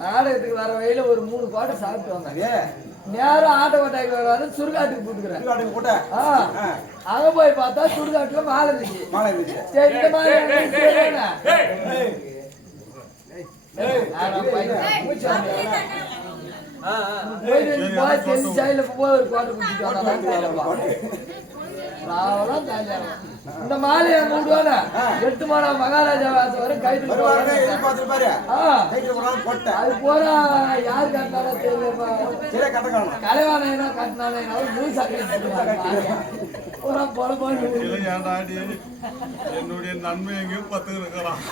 நாடகத்துக்கு வர வழியில ஒரு 3 பாட்டு சாப்பிட்டு வந்தாங்க. நேரம் ஆட்டோ கொட்டாய்க்கு வராது சுடுகாட்டுக்கு போட்டுக்கிறேன். அங்க போய் பார்த்தா சுடுகாட்டுல மாலை இருந்துச்சு. சரி இந்த மாதிரி இந்த மாலையை மூடுவான 8 மாதா மகாராஜா வாசம் வரை கைது அது போறா யாரு கட்டினாலும் தெரியல கலைவான கட்டினாலும் என்னுடைய நன்மை எங்கேயும் பத்து இருக்கிறான்.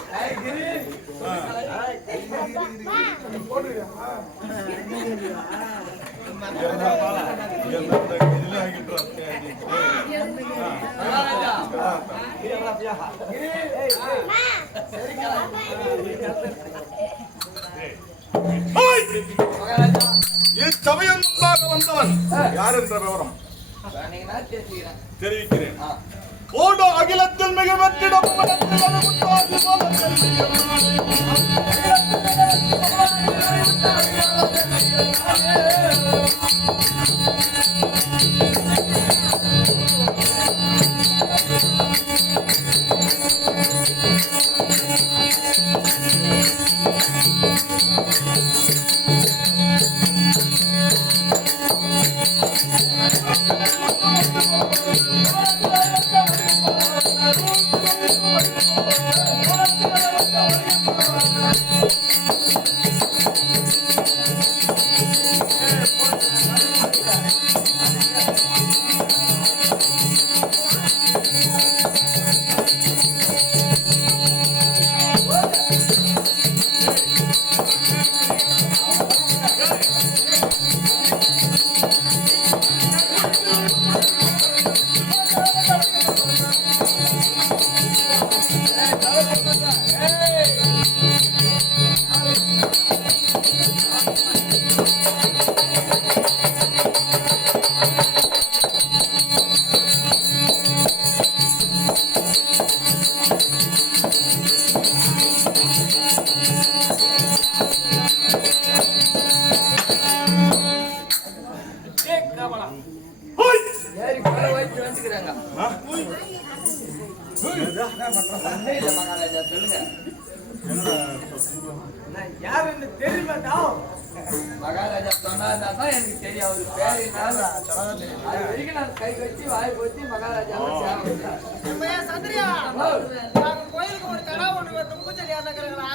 இச்சமயம் வந்தவன் யார் என்ற விவரம் தெரிவிக்கிறேன். ஓடோ அகிலத்தில் மிக வெற்றிடம் யாருன்னு தெரியுமாடா? மகாராஜா சொன்னாதான் எனக்கு தெரியும். அவரு பேர் என்ன? அது வரைக்கும் நான் கை கட்டி வாய் போத்தி மகாராஜா சந்திரியா கோயிலுக்கு ஒரு கடை ஒண்ணு வந்து பூஜை ஏதாக்குறாங்களா?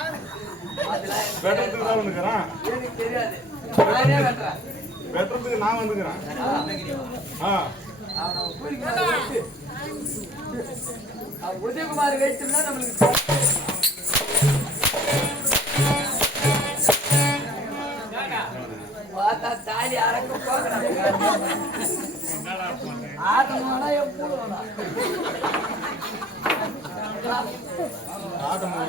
எனக்கு தெரியாது. நானே வெட்டுறேன். வெட்டுறதுக்கு நான் வந்துக்கிறேன். உதயகுமார் வைத்திருந்தா நம்மளுக்கு பார்த்தா தாலி அறக்க போகிறாங்க. ஆட்டமானா எப்போதும்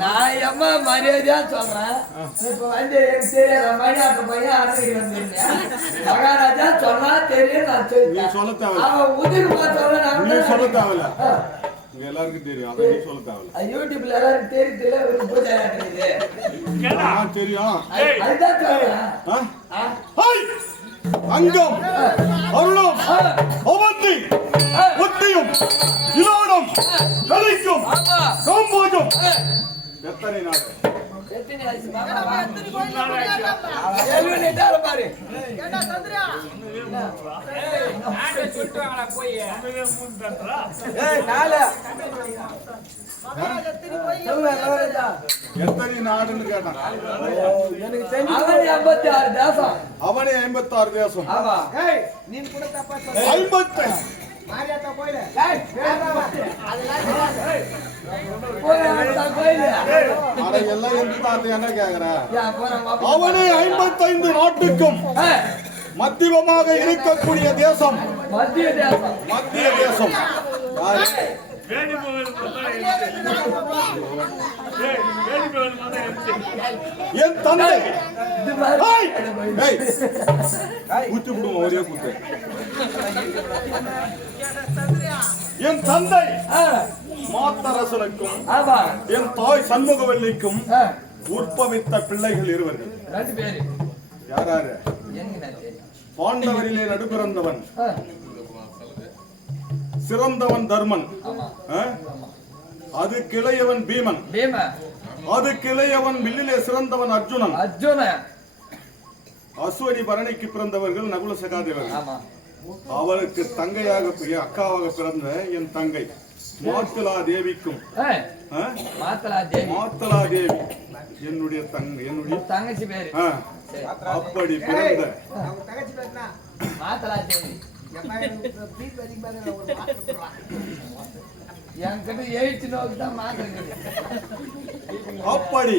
நான் எம்மா மரியாதையா சொல்றேன். இப்ப வந்து எனக்கு தெரியாத மணியாட்ட பையன் அடங்கி வந்துருந்தேன். மகாராஜா சொன்னா தெரியும். நான் சொல்ல அவன் உதயகுமார் சொல்ல தேவையில்ல. எல்லாருக்கும் தெரியும். அதை நீ சொல்ல தேவையில்ல. யூடியூப்ல எல்லாரும் தெரியல. ஒரு பூஜை தெரியும். அதுதான் சொல்றேன். அங்கம் அருளும் அவந்தி புத்தியும் இலோடும் கலிக்கும் சம்போஜம் எத்தனை நாள் பாரு. எத்தனை நாடுன்னு கேட்டான். அவனே 56 தேசம். அவனே 56 தேசம். 50 எல்லாம் என்ன கேக்குற? அவனே 55 நாட்டுக்கும் மத்தியமாக இருக்கக்கூடிய தேசம். மத்திய தேசம் என் தந்தை ஊத்து விடுவோம். ஒரே கூத்து. என் தந்தை மாத்தரசனுக்கும் என் தாய் சண்முகவல்லிக்கும் உற்பவித்த பிள்ளைகள் இருவர்கள். யாராரு? பாண்டவரிலே நடுபிறந்தவன் சிறந்தவன் தர்மன். அது கிளையவன் பீமன். அது கிளையவன் வில்லிலே சிறந்தவன் அர்ஜுனன். அஸ்வனி பரணிக்கு பிறந்தவர்கள் நகுல சகாதேவர்கள். அவளுக்கு தங்கையாக அக்காவாக பிறந்த என் தங்கை மாத்தலா தேவிக்கும் மாத்தலா தேவி என்னுடைய தங்கச்சி பேரு. அப்படி பிறந்த மாத்தலா தேவி அப்படி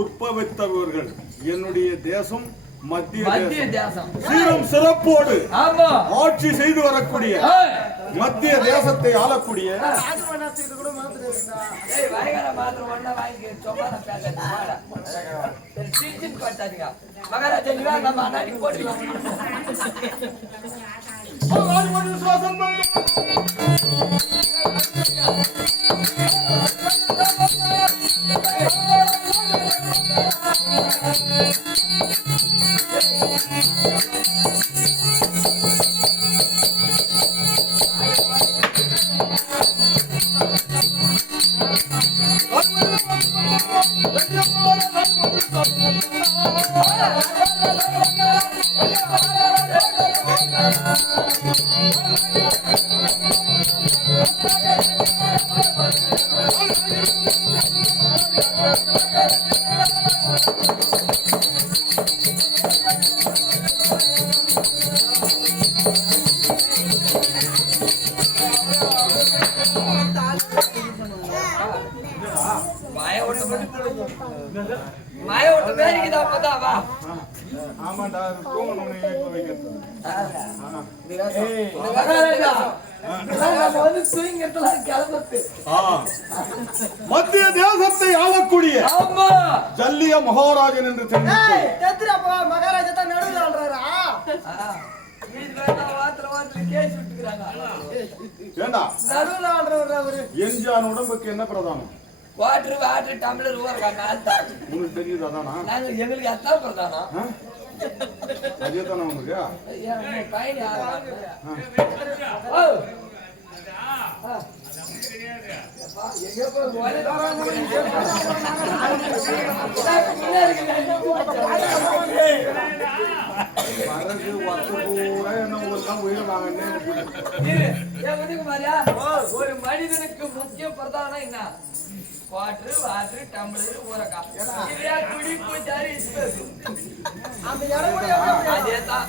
உற்பவித்தவர்கள் என்னுடைய தேசம் மத்திய தேசம். சீரும் சிறப்போடு ஆட்சி செய்து வரக்கூடிய மத்திய தேசத்தை ஆளக்கூடிய மத்திய தேசத்தை ஆளக்கூடிய ஜல்லிய மகாராஜன் என்று மகாராஜா தான் நடுவில் ஆடுறாரா? என்ஜான் உடம்புக்கு என்ன பிரதானம்? வாட்டர் டம்ளர் உங்களுக்கு தெரியுது? அதானா எங்களுக்கு அதான் பிரதானம். அதே தானே உங்களுக்கு எங்க போய் ஒரு மனிதனுக்கு முக்கிய பிரதானம் என்ன? வாட்டர் வாட்டர் டம்ளர் ஊரக்கா இல்லையா குடிப்பு ஜாரி அந்த இடம் கூட அதேதான்.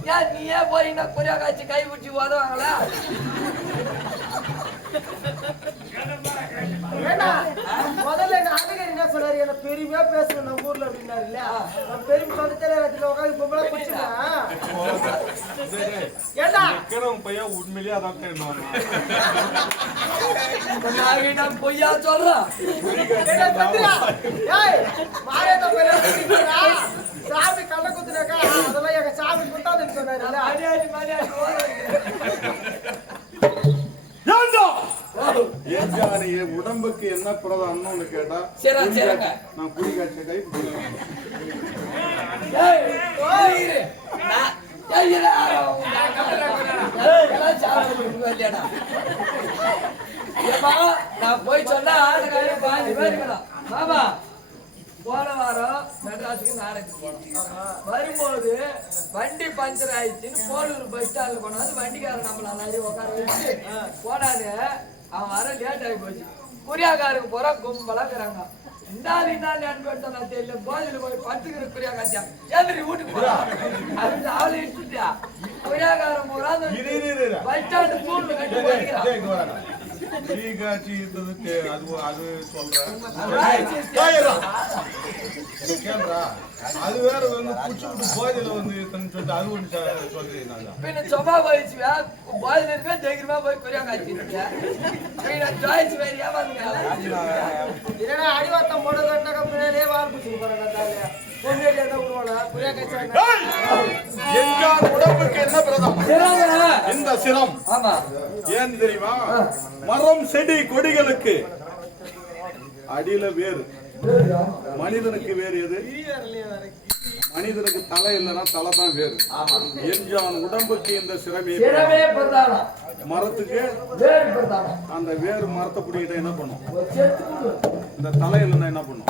இல்ல நீ ஏன் போறீங்கன்னா கொரியா காய்ச்சி கை பிடிச்சி உதவாங்களா? முதல்ல எங்க ஆட்டுக்காரி என்ன சொன்னாரு, என்ன பெருமையா பேசணும் நம்ம ஊர்ல அப்படின்னாரு இல்லையா? நான் பெருமை சொந்தத்திலே வச்சுட்டு உட்காந்து பொம்பளை குடிச்சுட்டேன். ஏண்டா பையன் உண்மையிலேயே அதான் பொய்யா சொல்றான். சாமி கள்ள குத்துனாக்கா அதெல்லாம் எங்க சாமி குத்தாதுன்னு சொன்னாரு. உடம்புக்கு என்ன பிரதானம்னு கேட்டா நான் குடி காய்ச்ச கை நான் போய் சொன்னா ஆளுக்காரர் 5 பேர் இருக்கணும். மாமா போன வாரம் மெட்ராஸுக்கு நாளைக்கு போனோம். வரும்போது வண்டி பஞ்சர் ஆயிடுச்சுன்னு போலூர் பஸ் ஸ்டாண்ட்ல போனாது. வண்டிக்காரன் நம்மள நிறைய உட்கார வச்சு போனாரு. அவன் வர லேட் ஆகி போச்சு. குறியாக்காருக்கு போற கும்பலாக்குறாங்க. இந்தாலும் லேட் நான் தெரியல. போதில போய் பத்துக்கிற குறியா காத்தியா ஏந்திரி வீட்டுக்கு போறா அது அவளை இட்டுட்டியா. குறியாக்காரன் போறா பஸ் ஸ்டாண்டு தூண்ல கட்டி போய்க்கிறான். அது வேற வந்து குச்சி விட்டு போதில வந்து அது ஒன்று பின்ன சும்மா போயிடுச்சு. போதில இருக்கா தைரியமா போய் குறியா காய்ச்சிருக்கியா ஜாயிச்சு வேற இல்லைன்னா அடிவாத்தம் போட கட்டினாக்கா பின்னாலே வால் பிடிச்சி போறாங்க. உடம்புக்கு என்ன பிரதம்? இந்த சிரம். ஆமா ஏன் தெரியுமா? மரம் செடி கொடிகளுக்கு அடியில வேறு. மனிதனுக்கு வேறு எது? மனிதனுக்கு தலை இல்லைன்னா தலை தான் வேறு. என் உடம்புக்கு இந்த சிரமே பிரதானம். மரத்துக்கு அந்த வேறு மரத்தை பிடிக்கிட்ட என்ன பண்ணும்? இந்த தலை இல்லைன்னா என்ன பண்ணும்?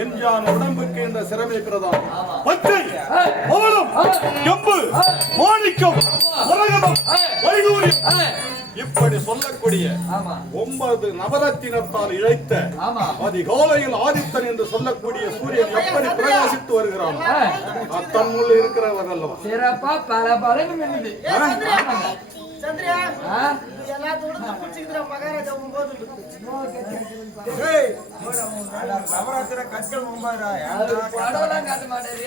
என் உடம்புக்கு இந்த சிரமே பிரதானம். பச்சை பவளம் கம்பு மாணிக்கம் மரகதம் வைடூரியம் இப்படி சொல்லக்கூடிய 9 நவரத்தினத்தால் இழைத்த அதிகாலையில் ஆதித்தன் என்று சொல்லக்கூடிய சூரியன் எப்படி பிரகாசித்து வருகிறான் அத்தன்னுள்ள இருக்கிறவர் அல்லவா? சிறப்பா பல பலனும் என்னது சந்திரியா எல்லாத்தோட குடிச்சிக்கிற மகாராஜா போது நவராத்திர கற்கள் மும்பாரா படவெல்லாம் காட்ட மாட்டாரு.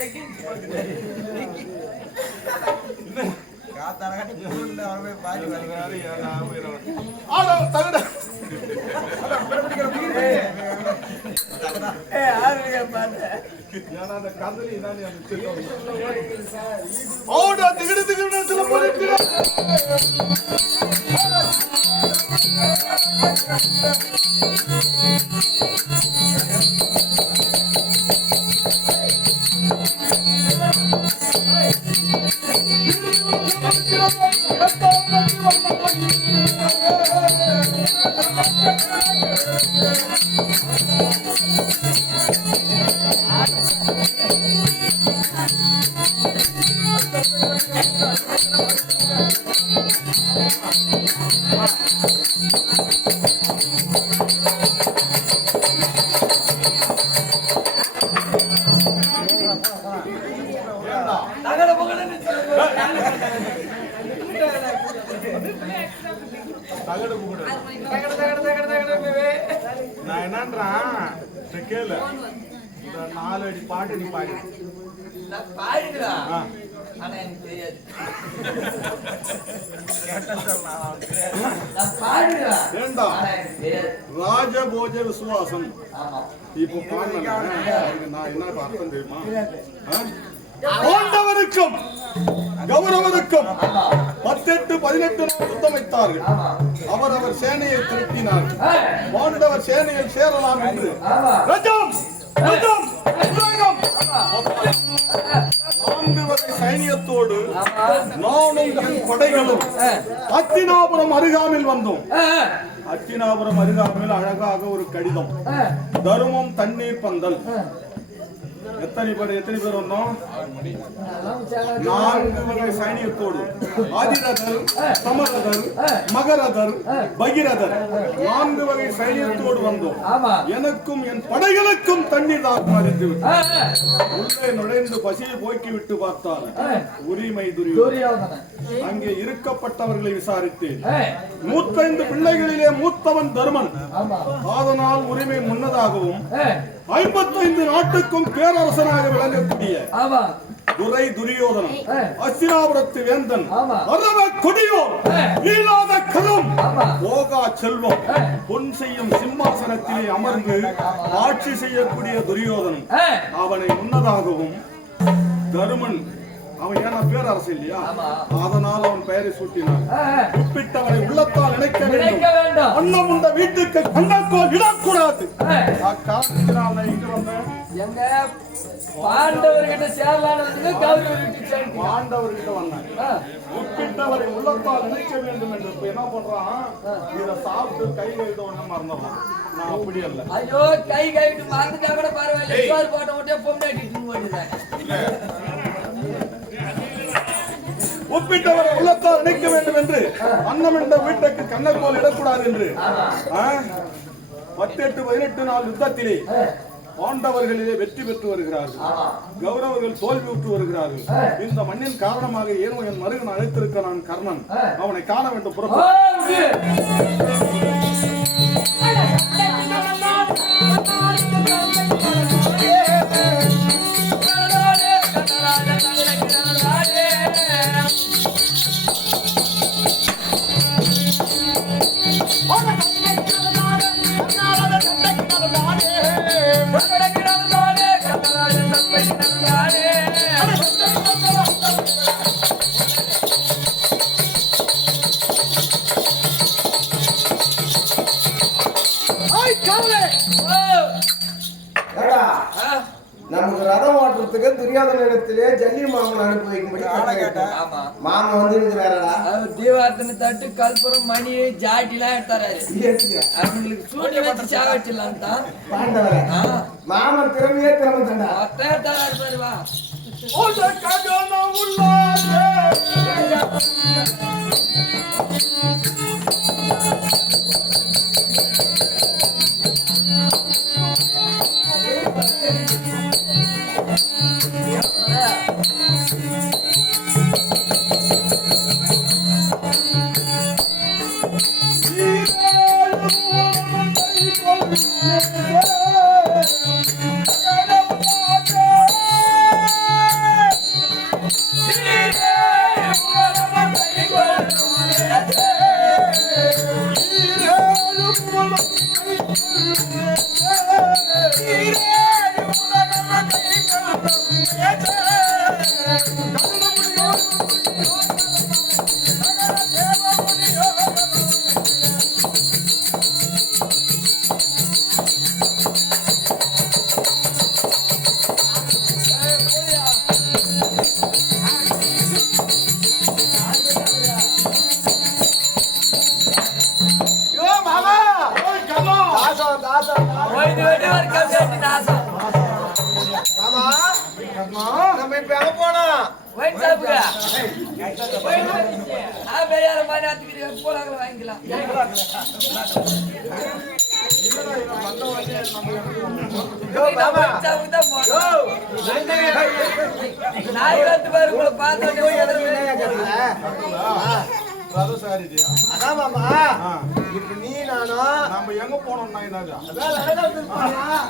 நான் என்னன்றான் கேளு 4 அடி பாட்டு நீ பாடு. ஆனா எனக்கு தெரியாது. ராஜபோஜ விசுவாசம் இப்போ பாருங்க. நான் என்ன அர்த்தம் தெரியுமா? ஆண்டவருக்கும் கௌரவருக்கும் 18 யுத்தம் வைத்தார்கள். அவர் சேனையை திரட்டினார். பாண்டவர் சேனையில் சேரலாம் என்று ரஜம் ரஜம் உலகம் 4 வகை சைனியத்தோடு நானும் என் படைகளும் அத்தினாபுரம் அருகாமையில் வந்தோம். அத்தினாபுரம் அருகாமையில் அழகாக ஒரு கடிதம். தருமம் தண்ணீர் பந்தல். எத்தனை பேர் வந்தோம்? 4 வகை சைனியத்தோடு ஆதிரதர், சமரதர், மகரதர், பகிரதர் 4 வகை சைனியத்தோடு வந்தோம். எனக்கும் என் படைகளுக்கும் தண்ணீர் தாகம் அறிந்துவிட்டு உள்ளே நுழைந்து பசியை போக்கி விட்டு பார்த்தார். உரிமை துரியோதனன். அங்கே இருக்கப்பட்டவர்களை விசாரித்தேன். 105 பிள்ளைகளிலே மூத்தவன் தருமன். அதனால் உரிமை முன்னதாகவும் 55 நாட்டுக்கும் பேரரசனாக விளங்கக்கூடிய துரை துரியோதனன், அஸ்தினாபுரத்து வேந்தன், அரவ கொடியோன், வீழாத கரம், போகா செல்வம், பொன் செய்யும் சிம்மாசனத்திலே அமர்ந்து ஆட்சி செய்யக்கூடிய துரியோதனன் அவனை முன்னதாகவும் தருமன் அவன் ஏன்னா பேரரசு இல்லையா, அதனால் அவன் பெயரை சூட்டினான். உப்பிட்டவனை உள்ளத்தால் நினைக்க வேண்டும். அண்ணம் உண்ட வீட்டுக்கு கண்ணக்கோல் இடக்கூடாது. எங்க பாண்டவர்கிட்ட சேரலான்னு பாண்டவர்கிட்ட வந்தேன். உப்பிட்டவரை உள்ளத்தால் நினைக்க வேண்டும் என்று இப்ப என்ன பண்றான், இதை சாப்பிட்டு கை கழுவிட்ட உடனே மறந்துடலாம். நான் அப்படி அல்ல. ஐயோ கை கழுவிட்டு மறந்துட்டா கூட பரவாயில்ல, போட்ட உடனே பொம்மை உப்பிட்டவரை உள்ளத்தால் நினைக்க வேண்டும் என்று அன்னம் என்ற வீட்டுக்கு கண்ணக்கோல் இடக்கூடாது என்று 18-18 நாள் யுத்தத்திலே பாண்டவர்களிலே வெற்றி பெற்று வருகிறார்கள். கௌரவர்கள் தோல்வியுற்று வருகிறார்கள். இந்த மண்ணின் காரணமாக ஏனோ என் மருகன் அழைத்திருக்க நான் கர்ணன். அவனை காண வேண்டும். நமக்கு ரதம் ஓட்டுறதுக்கு துரியோதனிடத்திலே ஜல்லி மாமன் அனுப்பி வைக்கும்படி மாமன் வந்து தீவார்த்தனை தட்டு கல்புரம் மணி ஜாட்டிலாம் எடுத்தாரு. அவங்களுக்கு சூடி வச்சு சாவச்சிடலாம் தான் பாண்டவரை மாமன் திறமையே திறமை தண்டா எடுத்தாரு. வா நம்ம இப்ப எங்க போனோம்? வாங்கிக்கலாம். நீ நானும் நம்ம எங்க போனோம்னா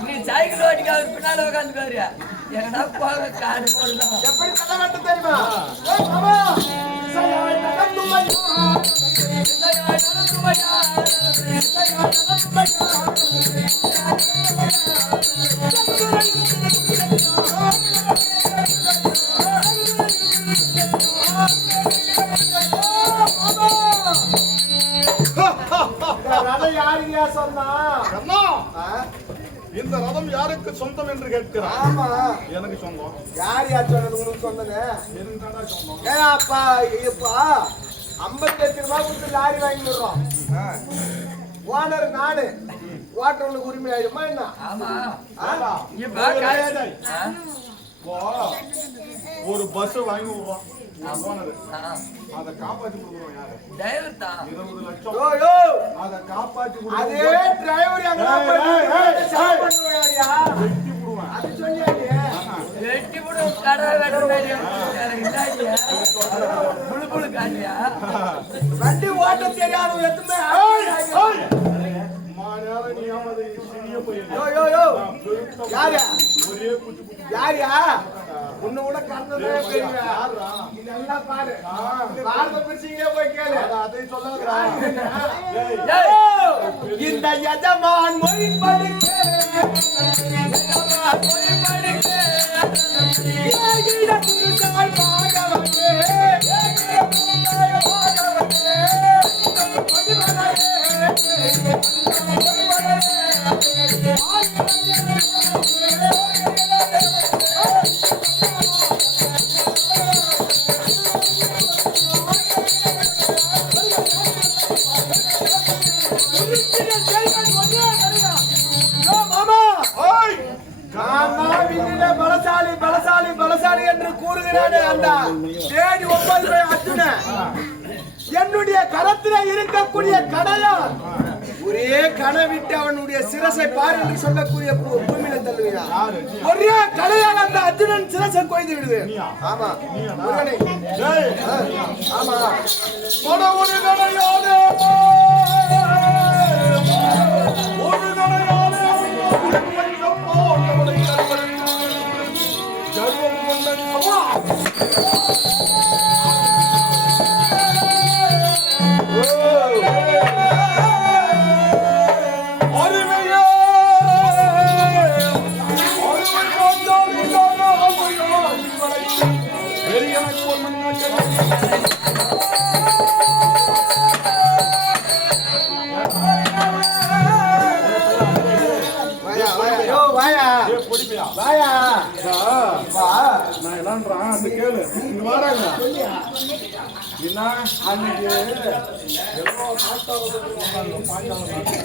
நீ சைக்கிள் ஓட்டிக்காக பின்னாடி உட்காந்துக்காரு. ஏன்னா போக காடு போடலாம். எப்படி தலைவட்ட தெரியுமா? இந்த ரதம் யாருக்கு சொந்தம் என்று கேட்கிறார். ஆமா, எனக்கு சொந்தம். யார் சொன்னது உங்களுக்கு சொன்னது? எனக்கு தானே சொந்தம். அப்பா இப்பா 50 லட்சம் ரூபாய் கொடுத்து லாரி வாங்கி விடுறோம். ஓனர் நானு, ஓட்டுறவனுக்கு உரிமை ஆயிடுமா என்ன? ஆமா ஆமா. இப்ப டேய், ஒரு பஸ் வாங்கி விடுறோம். அதை காப்பாற்றி கொடுக்குறோம். யாரு? டிரைவர் தான். 20 லட்சம். அதை காப்பாற்றி அதே கொடுக்குறோம். டிரைவர் அது சொல்லியாடியே. வெட்டி போடு கடை புழு புழு காட்டியா வண்டி ஓட்ட தெரியாத எதுவுமே யாரு ஒரே குச்சி குச்சி யாரியா உன்னை விட கறந்ததே இதெல்லாம் பாரு பாரத பிரிச்சிங்கே போய் கேளு. அதை சொல்லாத. இந்த யஜமான் மொழி படிக்க பலசாலி பலசாலி பலசாலி என்று கூறுகிறானே அந்த தேடி 9 அர்ஜுன என்னுடைய கரத்தில இருக்கக்கூடிய கடையால் ஒரே கணை விட்டு அவனுடைய சிரசை பார் என்று சொல்லக்கூடிய பூமியில தள்ளுகிறார். ஒரே கடையால் அந்த அர்ஜுனன் சிரசை கொய்து விடுவேன். ஆமா ஆமா ஒரு கடையாலே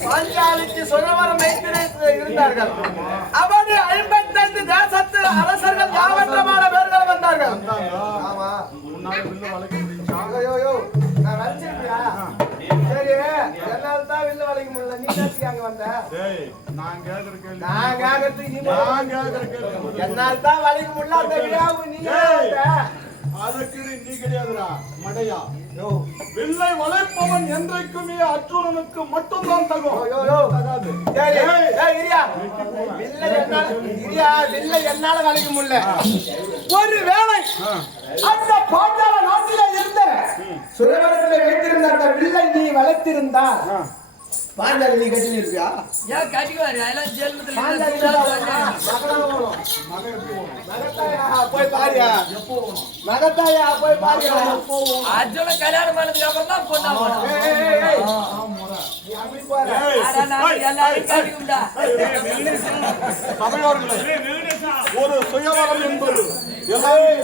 பாஞ்சாலிக்கு சுயவரம் இருந்தார்கள். அவரு 55 தேசத்து அரசர்கள் யாவற்றமான பேர்கள் வந்தார்கள். ஆமா நான் வச்சிருக்கியா? சரி, என்னால தான் வில்ல வளைக்க முடியல. நீ அங்க வந்த என்னால தான் வளைக்க முடியல. அந்த விழாவு நீ அதற்கு நீ கிடையாதுடா மடையா. வில்லை வளைப்பவன் என்றைக்குமே அர்ஜுனனுக்கு மட்டும்தான் தகும். வில்லை என்னால வளைக்க முடியல. ஒரு வேளை அந்த பாஞ்சால நாட்டில இருந்த சுரவரத்தில் வைத்திருந்த அந்த வில்லை நீ வளைத்திருந்தா பாஞ்சாலி நீ கட்டி இருப்பியா? ஏன் கட்டிக்குவாரு? அதெல்லாம் ஜென்மத்துல போய் பாரியா? மகத்தாயா போய் பாரியா? அர்ஜுன கல்யாணம் பண்ணதுக்கு அப்புறம் தான் பொண்ணா ஒரு சுயவரம் என்பது எல்லாரும்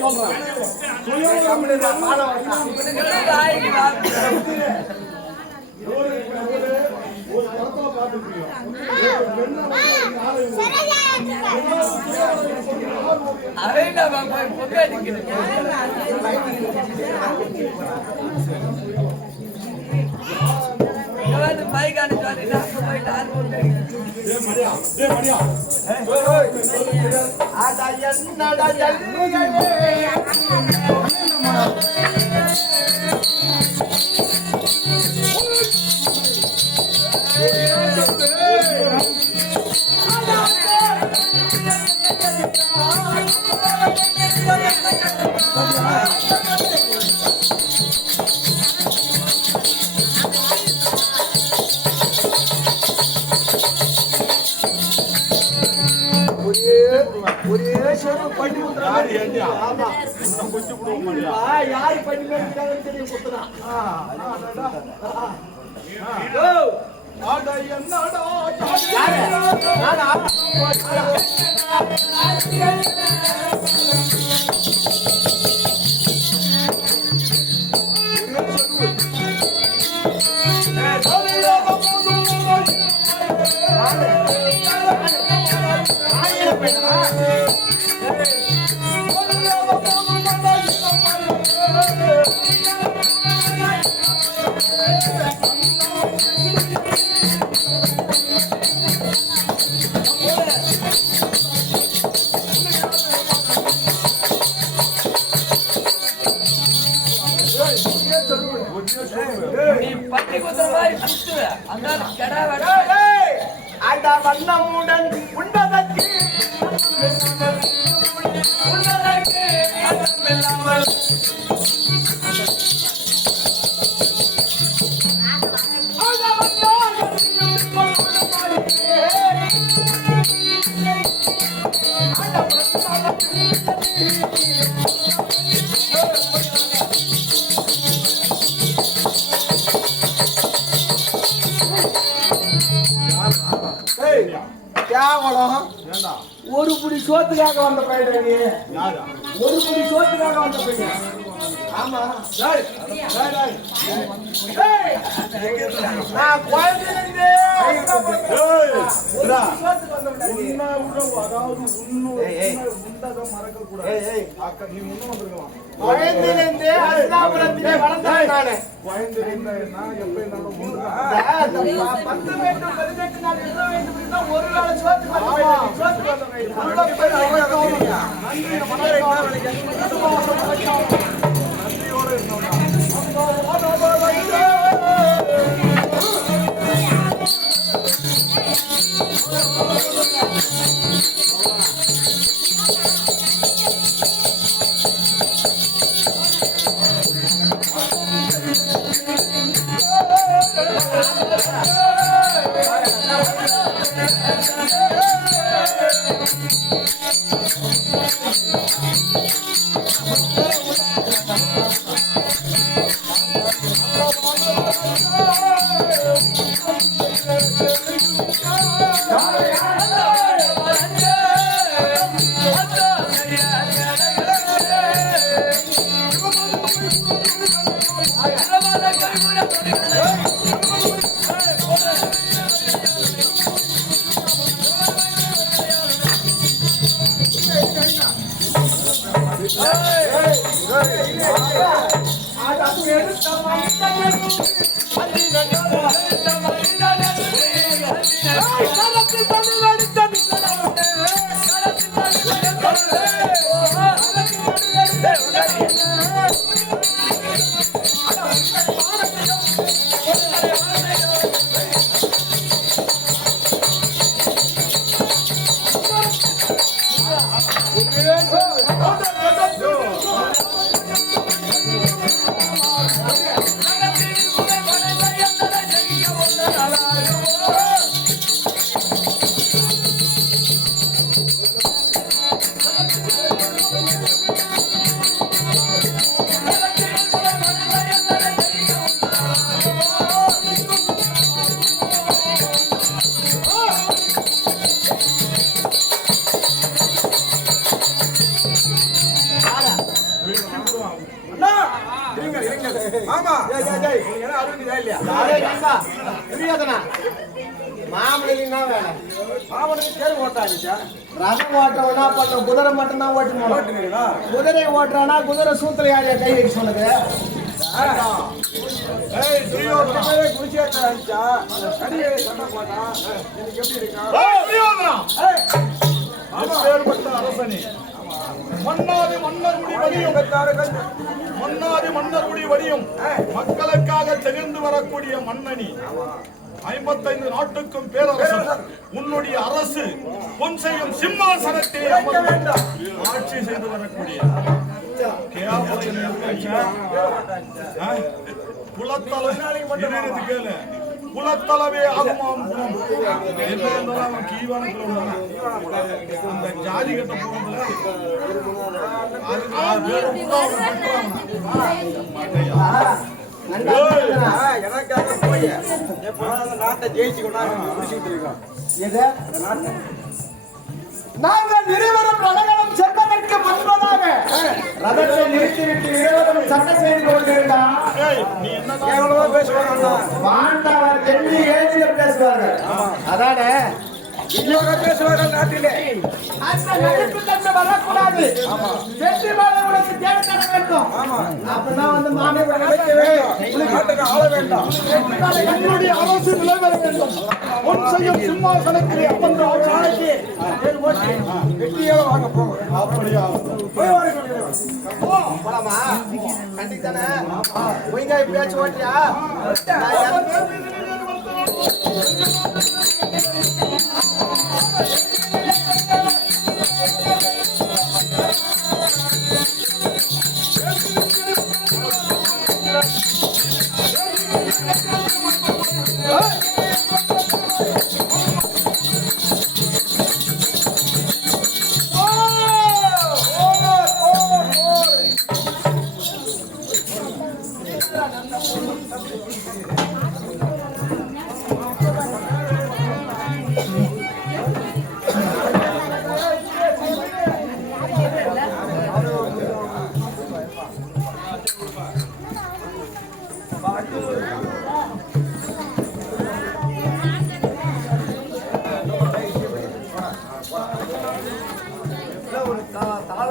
யாரு பண்ணி தெரியும். அட என்னடா நீ பட்டி குத்துற மாதிரி குத்துவ அந்த கடா வேடா அந்த வண்ணமுடன் உண்டதற்கு கேவலம் ஒரு புடி சோத்துக்காக வந்த பையன் நீ ஒரு புடி சோத்துக்காக வந்த பையன் ஆமா நான் குழந்தையிலிருந்தே குழந்தையிலிருந்தே அஸ்தாபுரத்திலே வளர்ந்தேன் நானு. 10 வேண்டும் 18 நாள் இருக்க வேண்டும் ஒரு வேளை சோத்துக்கு வந்த குதிரை மட்டும் தான் ஓட்டுனா குதிரை ஓட்டுறானா குதிரை சூத்துல யாரையா கை வைக்க சொன்னது மன்னர் வடியும் மக்களுக்காக தெரிந்து வரக்கூடிய மன்னனி 55 நாட்டுக்கும் பேரரசர் உன்னுடைய அரசு பொன் செய்யும் சிம்மாசனத்தை ஆட்சி செய்து வரக்கூடிய குலத்தளவே ஆகுமாம் குணம் என்ன இருந்தாலும் அவன் கீவானத்துல அந்த ஜாதி கட்ட போறதுல எனக்காக போய் எப்ப நாட்டை ஜெயிச்சு கொண்டாந்து முடிச்சுக்கிட்டு இருக்கோம். எது அந்த நாட்டை நாங்கள் இருவரும் ரணகளம் செல்வதற்கு முன்பதாக ரதத்தை நிறுத்திவிட்டு இருவரும் சட்டம் செய்து கொண்டிருந்தால் நீ என்ன கேவலமா பேசுவாங்க பாண்டவர் டெல்லி ஏஜில பேசுவார்கள். அதானே இன்னொரு பேசுவார்கள் நாட்டிலே அந்த நடிப்பு தன்மை வரக்கூடாது. வெற்றி மேலே உனக்கு தேடி தர வேண்டும். அப்பதான் வந்து மாமே நாட்டுக்கு ஆள வேண்டாம். வெற்றி மேலே என்னுடைய அரசு நிலை வர வேண்டும். பொன் செய்யும் சிம்மாசனத்தில் அப்பந்த ஆட்சிக்கு வெற்றியாக வாங்க போகும். அப்படியா போலாமா? கண்டித்தானே ஒய்ங்க பேச்சு ஓட்டியா?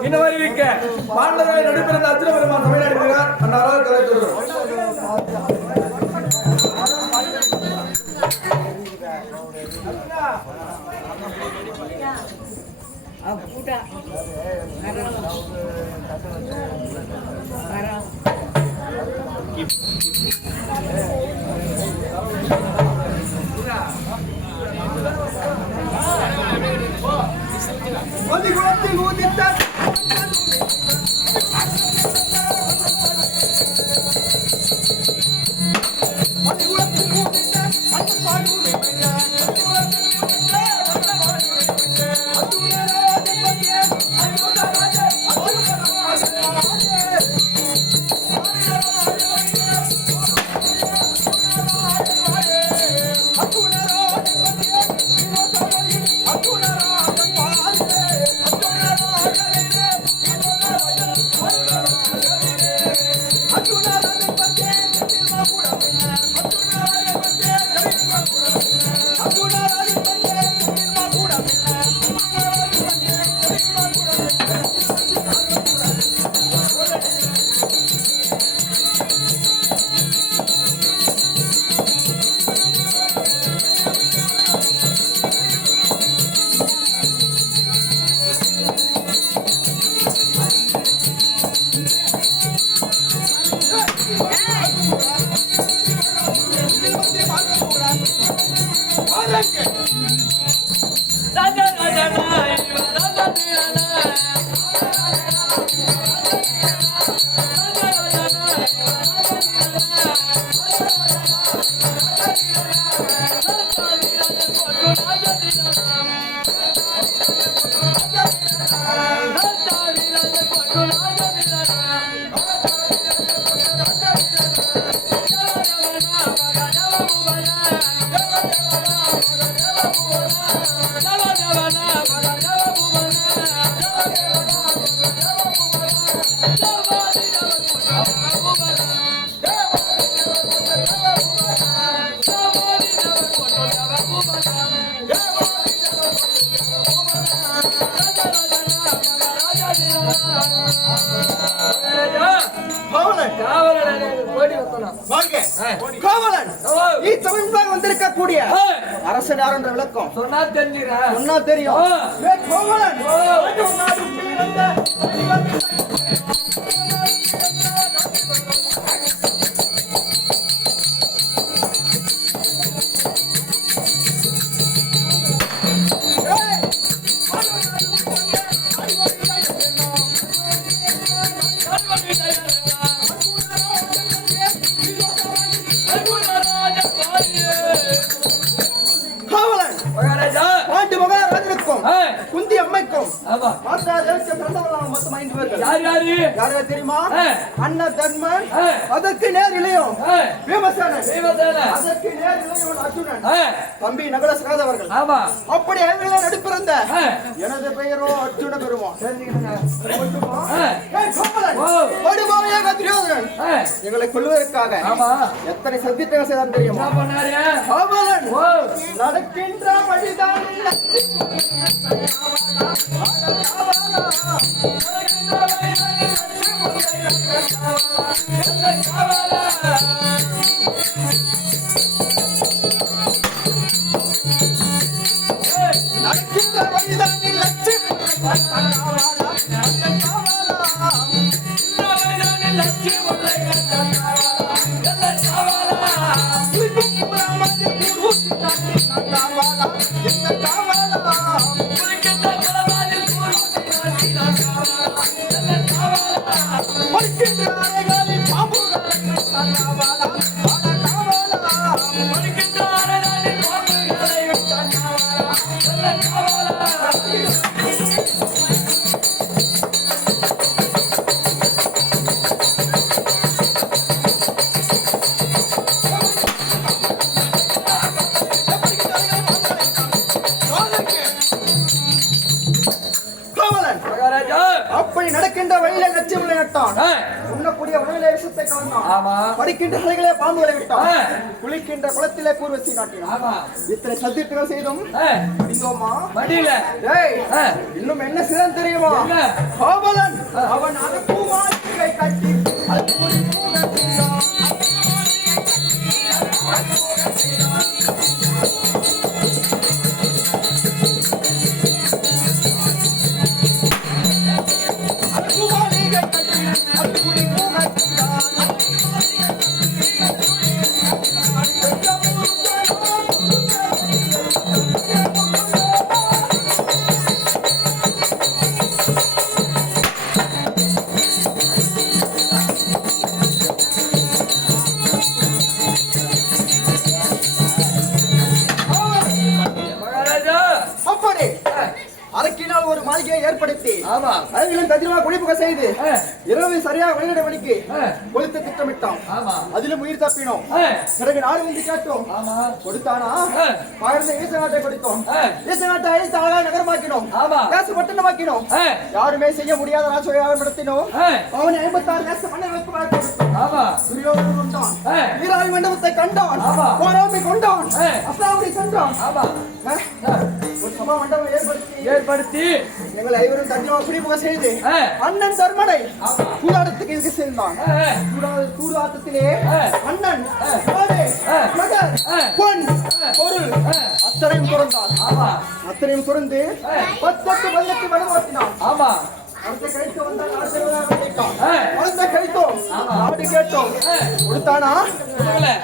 இன்னவரிக்க பாண்டவரை நடுப்பிறந்த அர்ஜுன பெருமான் தமிழ்நாடு வருகிறார். அன்னாரால் கதை சொல்கிறோம். குலத்தில் ஊதித்த வந்திருக்கக்கூடிய அரசன் யார் என்ற விளக்கம் சொன்னா தெரிஞ்சுக்கிறேன். சொன்னா தெரியும். குந்தி அம்மைக்கும் ஆமா. மாதா தேவத்தை பிறந்தவர்கள் மொத்தம் 5 பேர்கள். யார் யாரு? யார் யார் தெரியுமா? அண்ணன் தர்மன், ஆ. அதற்கு நேர் இளையோன் ஆ. பீமசேனன், பீமசேனன், அதற்கு நேர் இளையோன் அர்ஜுனன், ஆ. தம்பி நகுல சகாதேவர்கள். ஆமா. அப்படி அவர்களே நடுப்பிறந்த ஆ. எனது பெயரோ அர்ஜுன பெருமான். தெரிஞ்சுக்கிட்டேங்க. மட்டுமா? ஆ. ஏய் கோமலன், ஓ. படுபாவியாக துரியோதனன் ஆ. எங்களை கொல்வதற்காக ஆமா. எத்தனை சத்தியங்கள் செய்தான் தெரியுமா? என்ன பண்ணாரு? கோமலன் ஓ. நடக்கின்ற வழிதான் நடக்கின்ற வழிதான் அப்படி நடக்கின்ற வழியில லட்சியம் நட்டான். உண்ணக்கூடிய உணவிலே விஷத்தை கலந்தான். ஆமா. படிக்கின்ற அறைகளே பாம்புகளை விட்டான். ஆ. குளிக்கின்ற குளத்திலே கூர்வசி நாட்டினான். ஆமா. இத்தனை சத்தியத்துகள் செய்தும் முடிந்தோமா? மடியில. டேய், ஆ. இன்னும் என்ன சிறன் தெரியுமா? என்ன? கோவலன் அவன் அனுப்புமாய் கட்டி அது ஒரு பூங்கத்தினான். அரக்கினால் ஒரு மாளிகையை ஏற்படுத்தி ஆமா. அதிலும் தந்திரமாக குளிப்புக செய்து இரவு சரியாக 12 மணிக்கு கொளுத்த திட்டமிட்டோம். ஆமா. அதிலும் உயிர் தப்பினோம். பிறகு நாடு வந்து கேட்டோம். ஆமா. கொடுத்தானா? பகிர்ந்த ஈச நாட்டை கொடுத்தோம். ஈச நாட்டை அழித்து அழகாக நகரமாக்கினோம். ஆமா. தேச பட்டணமாக்கினோம். யாருமே செய்ய முடியாத ராஜ்யம் நடத்தினோம். அவனை 56 தேச மன்னர்களுக்கு வாழ்க்கை கொடுத்தோம். ஆமா. துரியோதனன் கொண்டான். வீராதி மண்டபத்தை கண்டான். ஆமா. போராமை கொண்டான். அசாவுடி சென்றான். ஆமா. ஒரு சபா மண்டபம் ஏற்படுத்தி எங்களை ஐவரும் தஞ்சமாக குடிமுக செய்து அண்ணன் தர்மனை சூதாட்டத்துக்கு இருக்கு சேர்ந்தான். சூதாட்டத்திலே அண்ணன் மகன் பொன் பொருள் அத்தனையும் துறந்தான். அத்தனையும் துறந்து 10 பல்லக்கு மனம் ஓட்டினான். ஆமா. அடுத்த கழித்து வந்தால் அடுத்த கழித்தோம் நாடு கேட்டோம். கொடுத்தானா?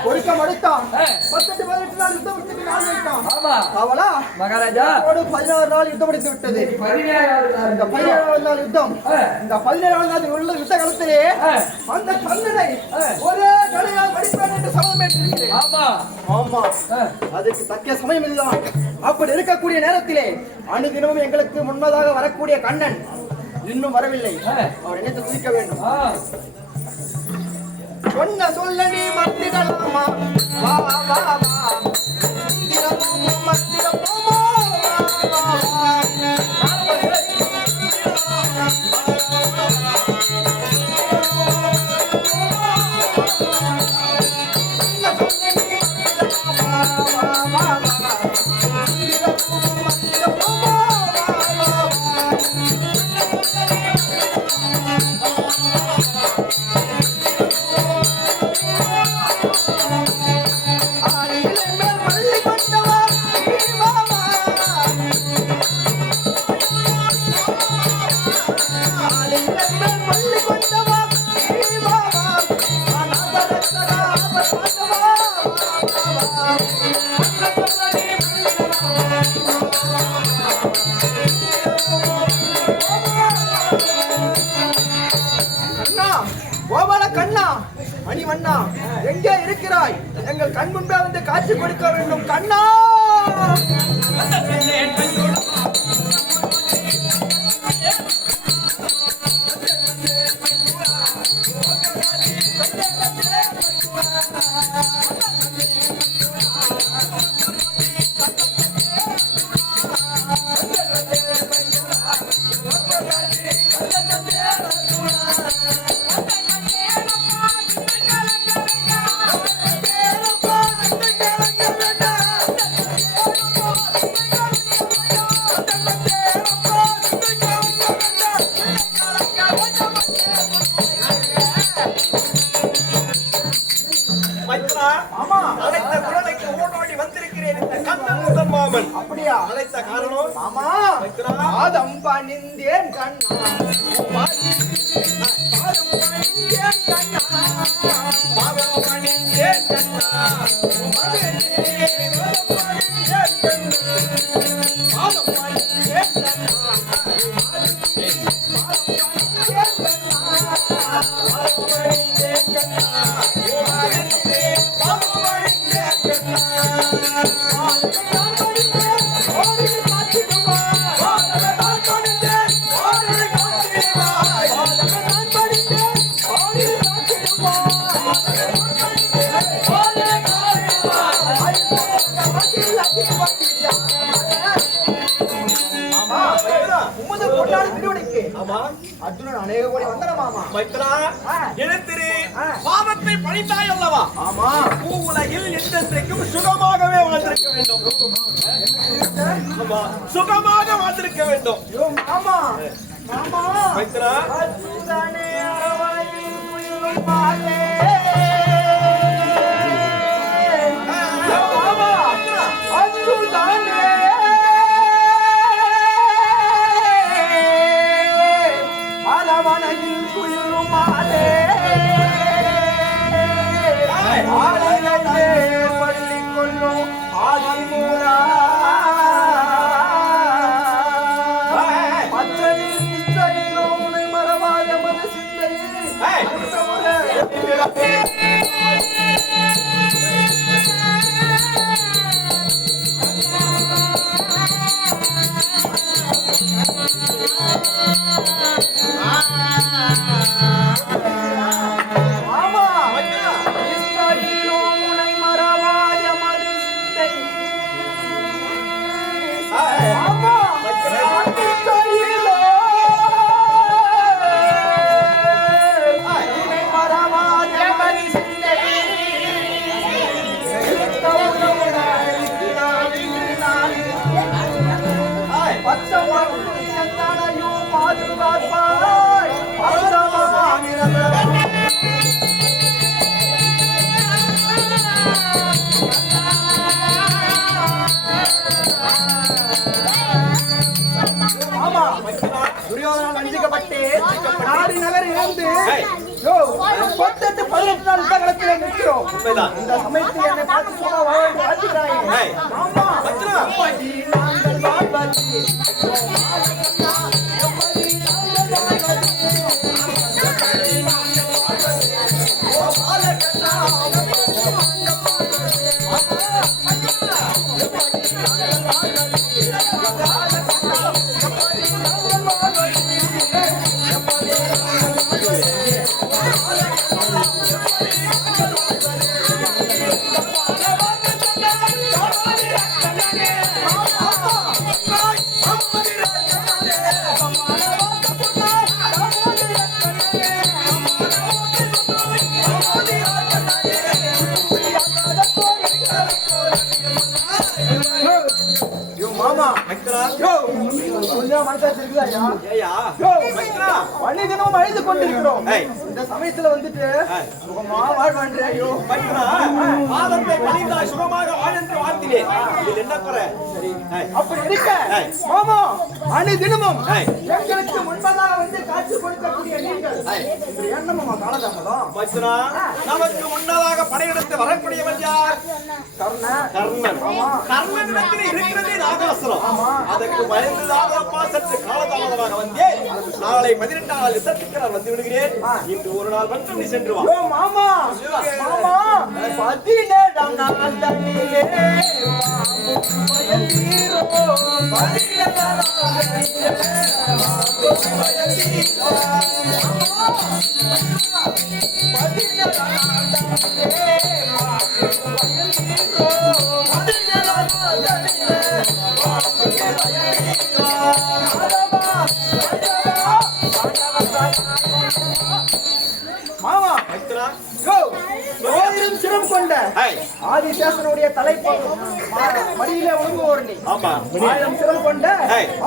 கொடுக்க மறுத்தான். 18 நாள் யுத்தம் விட்டு நாள் வைத்தான். அவளா மகாராஜா 16 நாள் யுத்தம் முடித்து விட்டது. 17 நாள் யுத்தம். இந்த 17 நாள் உள்ள யுத்த காலத்திலே அந்த கண்ணனை ஒரே கலையால் படிப்பேன் என்று சபதம் ஏற்றிருக்கிறேன். ஆமா. ஆமா. அதுக்கு தக்க சமயம் இதுதான். அப்படி இருக்கக்கூடிய நேரத்திலே அனுதினமும் எங்களுக்கு முன்னதாக வரக்கூடிய கண்ணன் இன்னும் வரவில்லை. அவர் என்னத்தை குதிக்க வேண்டும். சொன்ன சொல்ல நீ மத்திடலாமா? வா வா வா மத்திடலாமா? மணிவண்ணா, எங்கே இருக்கிறாய்? எங்கள் கண் முன்பே வந்து காட்சி கொடுக்க வேண்டும் கண்ணா. அழைத்த குரலுக்கு ஓடோடி வந்திருக்கிறேன் இந்த கண்ணன் முதல் மாமன். அப்படியா? அழைத்த காரணம் மாமா பாதம் பணிந்தேன் கண்ணா, பாதம் பணிந்தேன் கண்ணா, பாதம் பணிந்தேன் கண்ணா, பாதம் பணிந்தேன் அர்ஜுனன் அநேக கோடி வந்தன மாமா. மைத்ரா எழுத்திரு பாவத்தை பழித்தாய் அல்லவா? ஆமா. பூவுலகில் என்றென்றைக்கும் சுகமாகவே வாழ்ந்திருக்க வேண்டும். ஆமா, சுகமாக வாழ்ந்திருக்க வேண்டும். ஆமா மாமா. மைத்ரா அர்ஜுனனே அரவாயில் உயிரும் மாலே. ஆமா அர்ஜுனனே அரவணையில் உயிரும் மாலே. பள்ளி கொள்ளும் ஆதிமூலா பச்சனில் நிச்சயிலோ உனை மறவாத மன துரியோதனால் வஞ்சிக்கப்பட்டு நாடி நகர் இழந்து 18 நாள் களத்திலே நிற்கிறோம். இந்த சமயத்தில் என்னை பார்த்து சொன்னா வாழ்த்துக்கிறாயே. ஆமா நாங்கள் வாழ்வாச்சு. அழுது கொண்டிருக்கிறோம். இந்த சமயத்துல வந்துட்டு சுகமா வாழ்வான்றே. ஐயோ பாதத்தை பணிந்தாய் சுகமாக வாழ் என்று வாழ்த்தினேன். இது என்ன குறை? அப்படி இருக்க மாமா அணி தினமும் எங்களுக்கு முன்பதாக வந்து காட்சி கொடுக்கக்கூடிய நீங்கள் என்னமா காலதாமதம்? நமக்கு முன்னதாக படையெடுத்து வரக்கூடியவன் யார்? கர்ணன். கர்ணனிடத்தில் இருக்கிறதே நாகாசுரம். அதற்கு பயந்துதாகப்பா சற்று காலதாமதமாக வந்தேன். நாளை 18 நாள் யுத்தத்துக்கு நான் வந்து விடுகிறேன். இன்று ஒரு நாள் மட்டும் நீ சென்று வா. மாமா மாமா 17ஆம் நாள் தண்ணிலே பயந்தீரோ மாமா கோயிலும் சிரம் கொண்ட ஆதிசேஷனுடைய தலைப்பு மடியிலே உணங்குவோர் நீ. ஆயிரம் சிரம் கொண்ட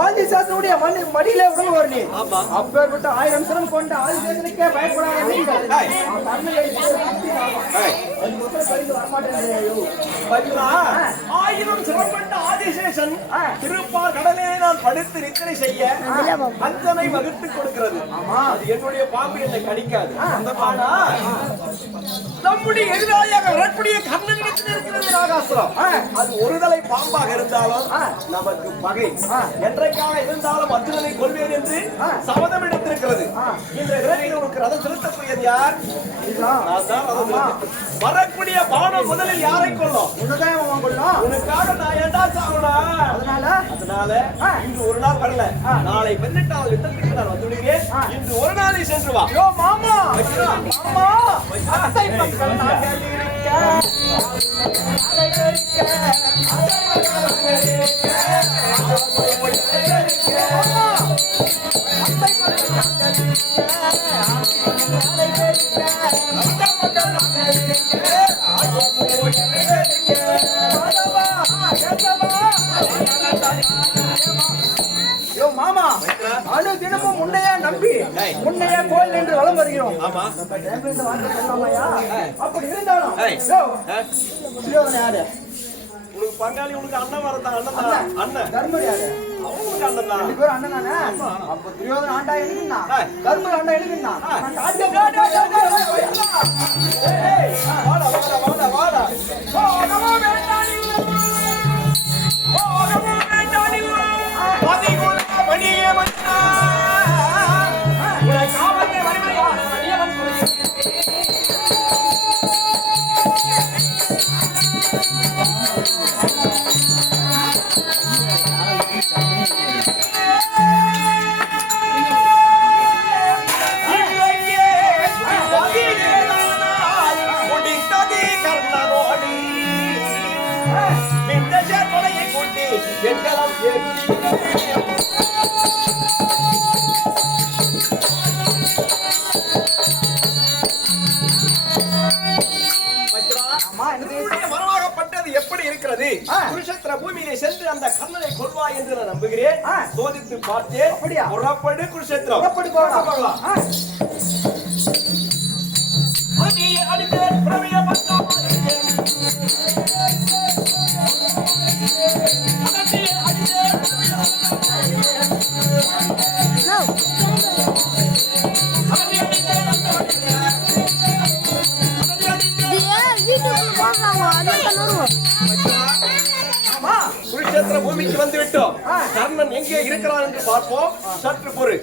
ஆதிசேஷனுடைய மடியிலே உணங்குவோர் நீ. அப்பேற்பட்ட 1000 சிரம் கொண்ட ஆதிசேஷனுக்கே பயப்படாத நீங்கள் ஆயிரம் சிரம் கொண்ட ஆதிசேஷன் திருப்பார் கடலே நான் படுத்து நித்திரை செய்ய அஞ்சனை வகுத்துக் கொடுக்கிறது. அது என்னுடைய பாம்பு என்னை கடிக்காது. நம்முடைய எதிராளியாக வரக்கூடிய கர்ணனிடத்தில் இருக்கிறது நாகாசுரம். அது ஒருதலை பாம்பாக இருந்தாலும் நமக்கு பகை. என்றைக்காக இருந்தாலும் அர்ஜுனனை கொள்வேன் என்று சபதம் எடுத்திருக்கிறது. இந்த இரவில் உனக்கு ரதம் செலுத்தக்கூடியது யார்? வரக்கூடிய பானம் முதலில் யாரை கொள்ளும்? உனக்காக நான் ஏண்டா சாகணும். அதனால இன்று ஒரு நாள் வரல, நாளை 18வது யுத்தத்துக்கு நான் வந்து விடுகிறேன். இன்று ஒரு நாளை சென்று வா. மாமா அத்தை பக்கம் நாங்கள் இருக்க மாமா அணு தினமும் முன்னையா நம்பி முன்னையா கோயில் என்று வலம் வருகிறோம். அப்படி இருந்தாலும் யாரு உனக்கு பங்காளி? உனக்கு அண்ணன் வரதான். அண்ணன் அண்ணன் தர்மர் யாரு? அவங்களுக்கு அண்ணன் தான். 2 பேரும் அண்ணன் தானே? அப்ப துரியோதன ஆண்டா எழுதினா தர்மர் ஆண்டா எழுதினா மரமாகப்பட்டது எப்படி இருக்கிறது? குருஷேத்திர பூமியிலே சென்று அந்த கர்ணனை கொல்வாய் என்று நான் நம்புகிறேன். சோதித்து பார்த்தேன். புறப்படு குருஷேத்திரம். போகலாம். குருஷேத்திர பூமிக்கு வந்து விட்டோம். கர்ணன் எங்கே இருக்கிறான் என்று பார்ப்போம். சற்று பொறு.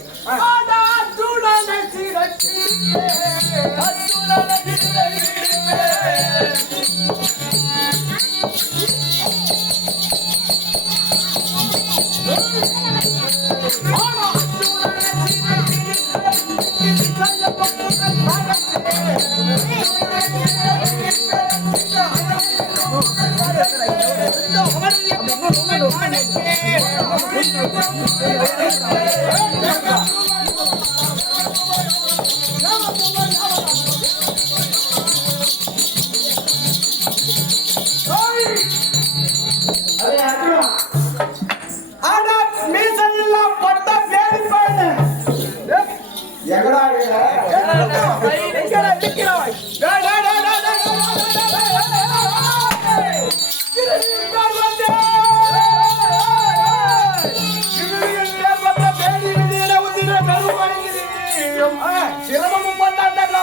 சிரமமும் பண்ணாண்டா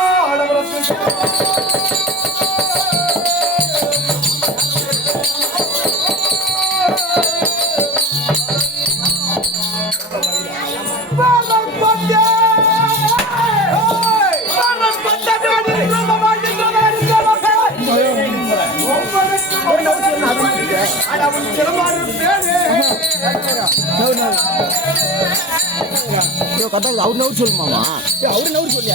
ಅವ್ರು ನವ್ರು சொல்லு மாமா. ಅವ್ರು ನವ್ರು சொல்லி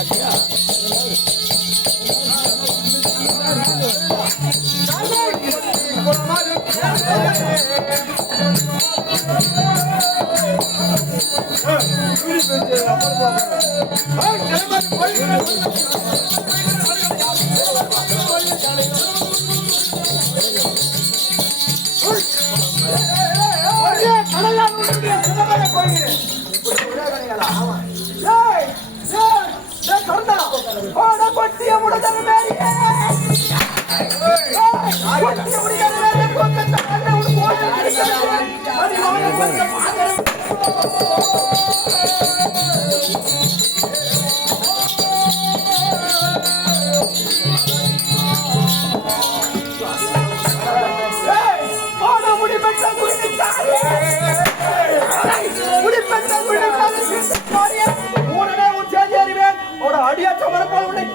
அடியாற்ற மரப்பால் உன்னை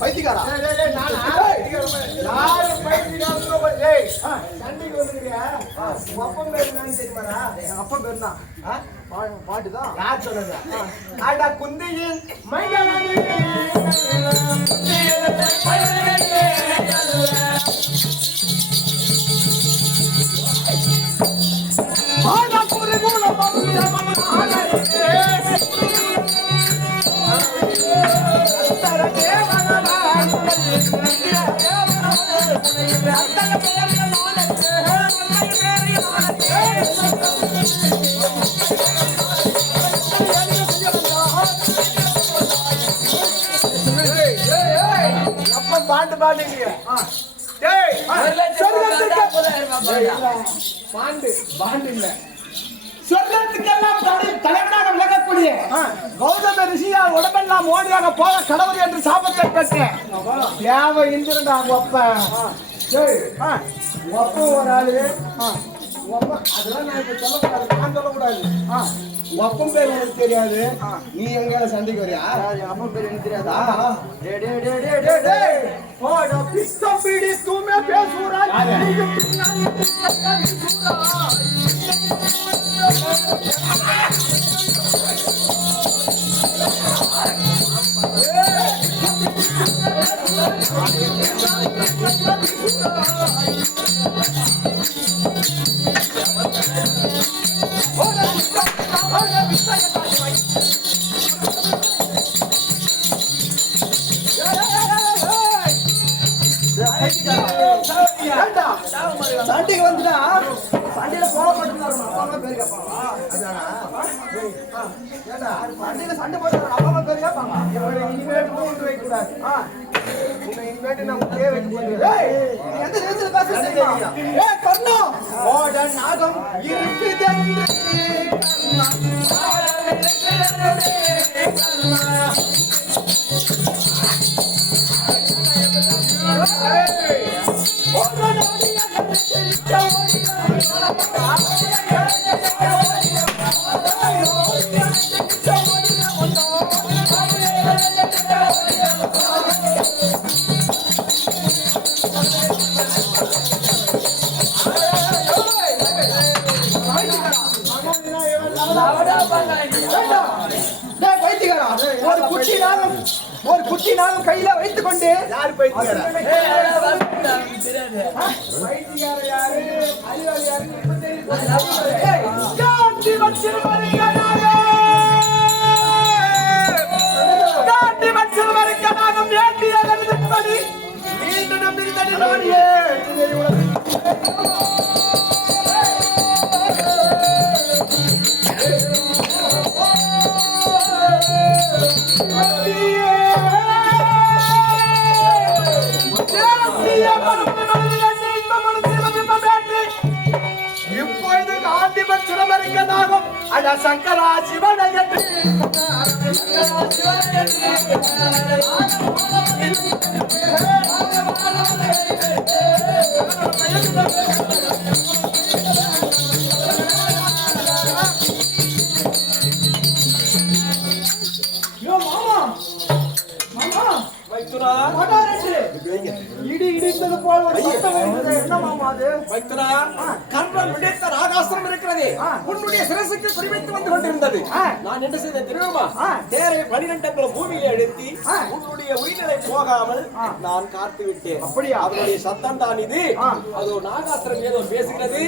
பைத்தியக்காரா சண்டைக்கு வந்துருக்கியா அப்பம் பேரு நான் தெரியுமாடா என் அப்பம் பேரு தான் பாட்டுதான் யார் சொன்னது ஆடா குந்தியின் பாட்டு பாடுங்க பாண்டு பாண்டு இல்ல சொர்க்கத்துக்கெல்லாம் தலைவனாக விளக்கக்கூடிய கௌதம ரிஷியால் உடம்பெல்லாம் ஓடியாக போக கடவுள் என்று சாபத்தை பெற்றேன் தேவ இந்திரன் ஒப்ப ஒப்ப ஒரு ஆளு அதெல்லாம் நான் இப்ப சொல்லக்கூடாது நான் சொல்லக்கூடாது ஒப்பம் பேர் உனக்கு தெரியாது நீ எங்க சண்டைக்கு வரியா அப்பம் பேர் எனக்கு தெரியாதா தூமே பேசுறா சண்டைக்கு வந்துட்டா சண்டையில போக மாட்டேன் அப்பா பேரு கேட்பாங்களா சண்டையில சண்டை போட்டு அப்பா பேரு கேட்பாங்க இனிமேட்டு போட்டு வைக்க கூடாது இனிமேட்டு நம்ம பேர் வைக்க போறேன் எந்த நேரத்துல பேசுறீங்க கர்ணம் ஓட நாகம் இருக்குதென்று ஒரு குட்டி நாகம் கையில வைத்துக் கொண்டு யாரு சங்கரா சிவன இடி இடித்தது போல் ஒரு சத்தம் வருகிறது. என்ன மாமா அது? வைத்தனா கண்டன் விடைத்த ராகாஸ்திரம் இருக்கிறது. உன்னுடைய சிரசுக்கு குறிவைத்து வந்து கொண்டிருந்தது. நான் என்ன செய்த தெரியுமா? தேரை 12 அங்குல பூமியிலே அழுத்தி உன்னுடைய உயிரிழை போகாமல் நான் காத்து விட்டேன். அப்படியா? அவருடைய சத்தம் தான் இது. அது நாகாஸ்திரம் ஏதோ பேசுகிறது.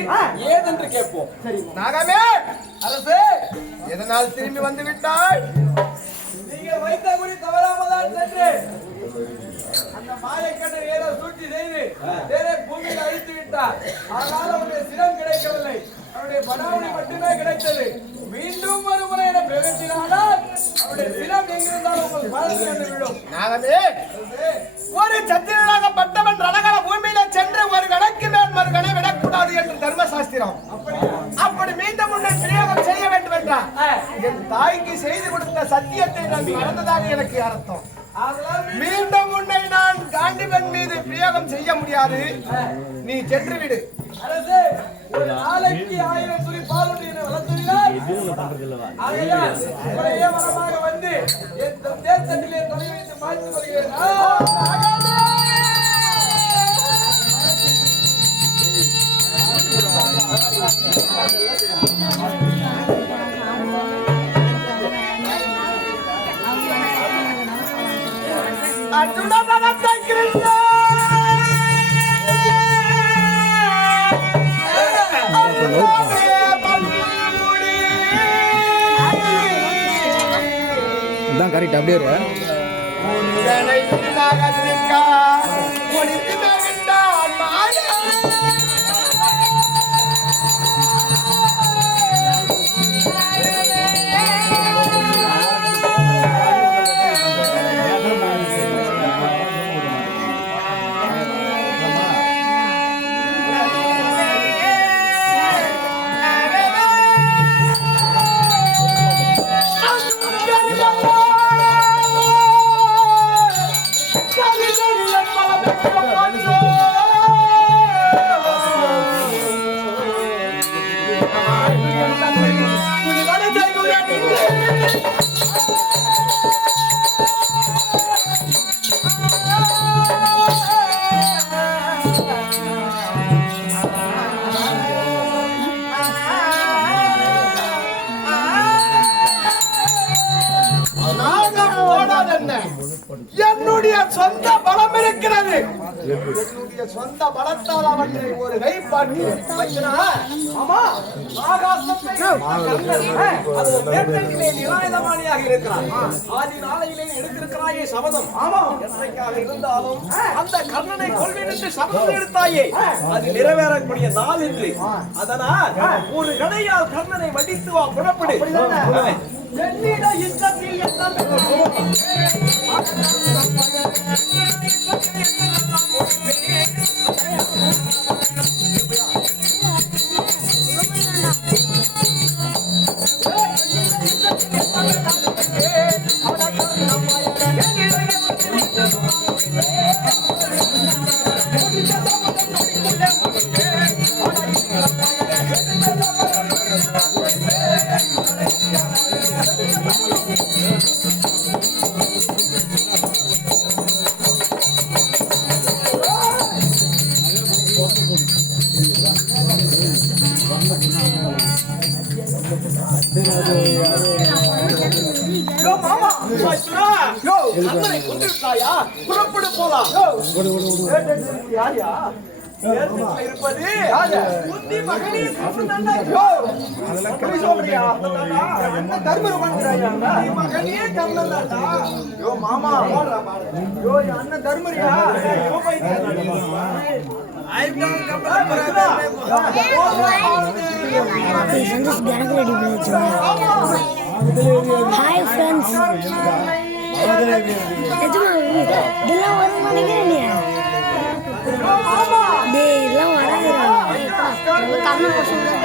ஏதென்று கேட்போம். சரி நாகமே அரசே எதனால் திரும்பி வந்து விட்டாய்? நீங்கள் வைத்த குறி தவறாமதான் சென்று அந்த மாயக்கண்ணர் ஏதோ சூழ்ச்சி செய்து தேரை பூமியில் அழித்து விட்டார். ஆனால் அவருடைய சிரம் கிடைக்கவில்லை. அவருடைய படாவணி மட்டுமே கிடைத்தது. மீண்டும் ஒரு முறை என நாகமே, ஒரு சத்திரனாகப்பட்டவன் ரணகல பூமியில சென்று ஒரு கணக்கு மேல் மறுகணை விடக்கூடாது என்று தர்மசாஸ்திரம். அப்படி மீண்டும் உன்னை பிரயோகம் செய்ய வேண்டும் என்றார். என் தாய்க்கு செய்து கொடுத்த சத்தியத்தை நான் மறந்ததாக எனக்கு அர்த்தம். மீண்டும் உன்னை நான் காண்டிபன் மீது பிரயோகம் செய்ய முடியாது. நீ சென்று விடு. அரசே, ஒரு நாளைக்கு 1000 துளி பால் வளர்த்துகிறார். ஒரே வரமாக வந்து என் தேர்தலிலே துணை வைத்து மாற்றி வருகிறேன். அதான் கரெக்ட். அப்படியே என்னுடைய சொந்த பலம் இருக்கிறது. என்னுடைய சொந்த பலத்தால் அவற்றை ஒரு கைப்பாட்டி ஆமா ஆகாசத்தை நிராயுதமானியாக இருக்கிறார். ஆதி நாளையிலே எடுத்திருக்கிறாயே சபதம். ஆமா, என்றைக்காக இருந்தாலும் அந்த கர்ணனை கொள்வேன் என்று சபதம் எடுத்தாயே, அது நிறைவேறக்கூடிய நாள் என்று. அதனால் ஒரு கணையால் கர்ணனை வடித்து வா, புறப்படு. என்னிட யுத்தத்தில் புறப்படு போலாம். இருப்பது மாமா அண்ணன் தர்மரியா ஹாய் ஃப்ரெண்ட்ஸ், இதெல்லாம் வரும் நினைக்கிறேன். இதெல்லாம் வராதுடா. கர்ண பசங்க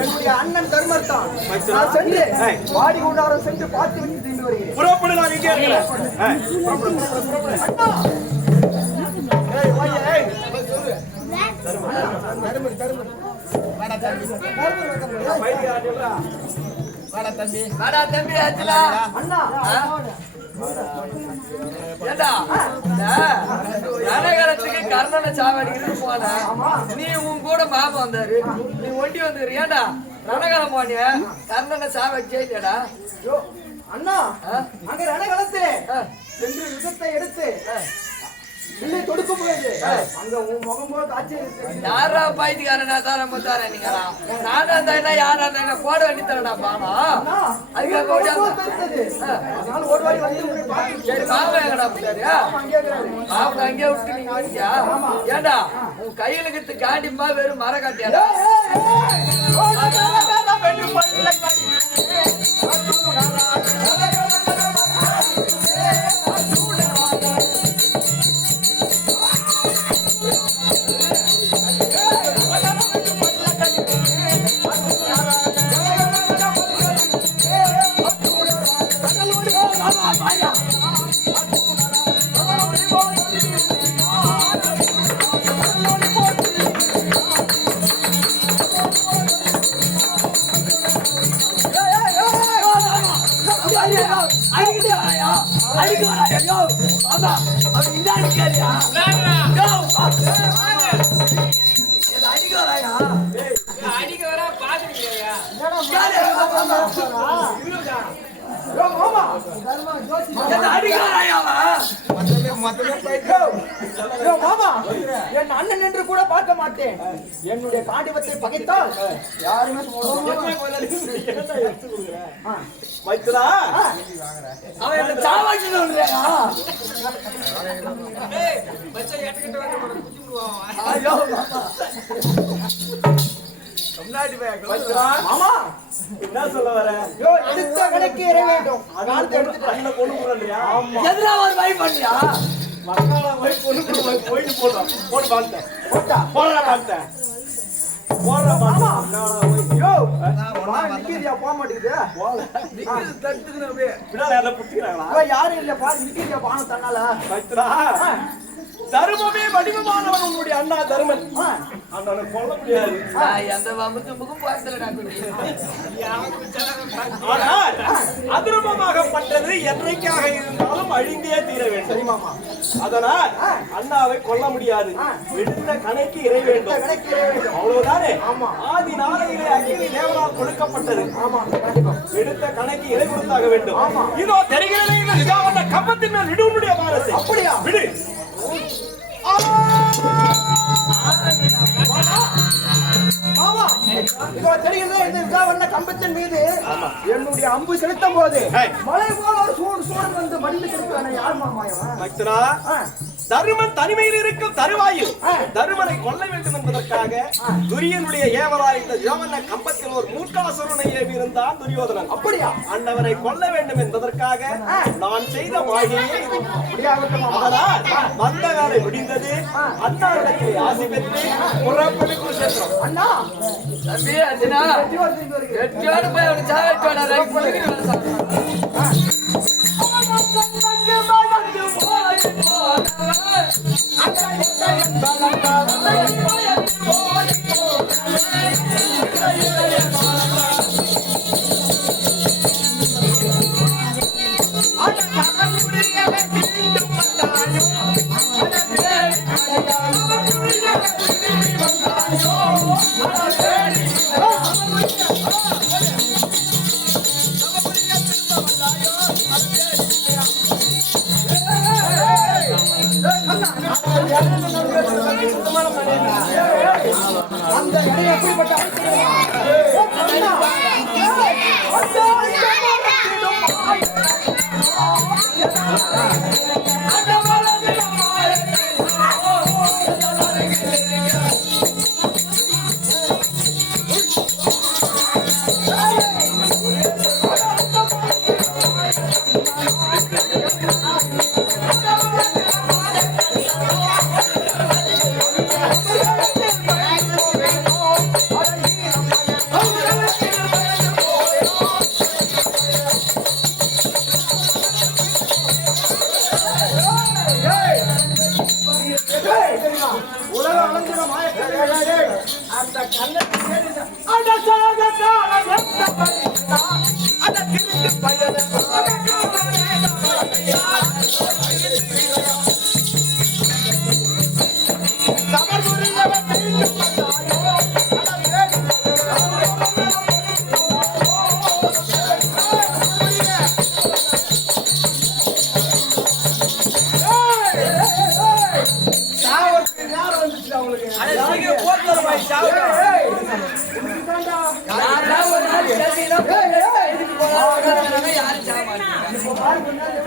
என்னுடைய அண்ணன் தர்மர் தான். சென்று வாடி கொண்டாரம் சென்று பார்த்து விட்டு வருகிறேன். புறப்படு, நான் இங்கே இருக்கிறேன். அண்ணா. ஏய், ஓய்யா, ஏய். தருமன். வாடா தம்பி. வாடா தம்பி ஆச்சுலா. அண்ணா. ஏண்டா ரணகலத்துக்கு கர்ணனை சாவடிக்கிறது போன நீ உன் கூட மாமா வந்தாரு, நீ ஒண்டி வந்துரு. ஏண்டா ரணகலம் போனிய கர்ணனை சாவடிச்சே இல்லையடா? அண்ணா, அங்க ரணகளத்திலே சென்று யுத்தத்தை எடுத்து இல்லை தொடுக்க முடியாது. அங்க உன் முகம் போல காட்சி இருக்கு. யாரா பாய்த்துக்காரனா தார முத்தாரா நீங்களா? நானா இருந்தா யாரா இருந்தா போட வேண்டி தரடா பாமா. அதுக்காக அதனால ஓடுவாடி வந்து உன்னை பார்த்து சரி மாமா எங்கடா போட்டாரு? மாமா அங்கே விட்டு நீங்க வந்தியா? ஏண்டா உன் கையில கிட்டு காண்டிமா வெறும் மர காட்டியாடா? என் அண்ணன் என்று கூட பார்க்க மாட்டேன். என்னுடைய காண்டிபத்தை பகைத்தால் யாருமே மைத்துனா, அவன் என்ன சாவாக்கி சொல்றியா? ஐயோ மாமா என்ன சொல்ல வர? எடுத்த கணக்கு இற வேண்டும். அதனால எடுத்துட்டு அண்ணன் பொண்ணு போடுறியா? எதுனா ஒரு வழி பண்ணியா? மக்கால போய் பொண்ணு போயிட்டு போடுறான். போட்டு பார்த்தேன். போடுற பார்த்தேன். மாமா யோ நிக்கிறியா? போக மாட்டேங்குது. பின்னால யாரும் புட்டிக்கிறாங்களா? யாரும் இல்ல பாரு, நிக்கிறியா? பானம் தன்னால மைத்துனா, தர்மமே வடிவமானவன் உன்னுடைய அண்ணா தருமன். அண்ணனை கொல்ல முடியாது. எந்த வம்புக்கும் பார்த்தலடா குட்டி. ஆனால் அதிர்மமாகப்பட்டது என்றைக்காக இருந்தாலும் அழிந்தே தீர வேண்டும். சரிமாமா. அதனால் அண்ணாவை கொல்ல முடியாது. எடுத்த கணைக்கு இறை வேண்டும். அவ்வளவுதானே? ஆதி நாளையிலே அக்கினி தேவனால் கொடுக்கப்பட்டது. எடுத்த கணைக்கு இறை கொடுத்தாக வேண்டும். இதோ தெரிகிறதே இந்த நிஜாவண்ண கம்பத்தின் மேல் விடுவனுடைய பாரத்தை. அப்படியா? விடு. மாமா இப்போ தெரியுது, இந்த விசாவண்ண கம்பத்தின் மீது என்னுடைய அம்பு செலுத்தும் போது மலை போல ஒரு சூழல் வந்து மடிந்து கிடக்கிறானே, யார் மாமா இவன்? மைத்துனா, தருமன் தனிமையில் இருக்கும் தருவாயில் தருமனை கொல்ல வேண்டும் என்பதற்காக துரியனுடைய ஏவலால் இந்த யோவன கம்பத்தில் ஒரு மூர்க்காசுரனை ஏவி இருந்தான் துரியோதனன். அப்படியா? அண்ணவரை கொல்ல வேண்டும் என்பதற்காக நான் செய்த மாளிகையே இது. அதனால் வந்த வேலை முடிந்தது. அண்ணாவிடத்தில் ஆசி பெற்று புறப்பட்டு குருஷேத்திரம். அண்ணா தம்பி அர்ஜுனா, வெற்றியோடு போய் அவனை சாவடிச்சு ரைட் பண்ணி அந்த இடம் எப்படிப்பட்ட உலகம் அலைஞ்சிட மாயக்காரே அந்த கண்ணத்தை கேட்டு அந்த சாக காலம் எந்த பரிசா அந்த திருட்டு பையனை சமர்புரியவன் திருட்டு பையனோ யாரெல்லாம் ஒரு நாள் கேட்டீங்கன்னா எதுக்கு போனாலும் யாரும் சாக மாட்டீங்க.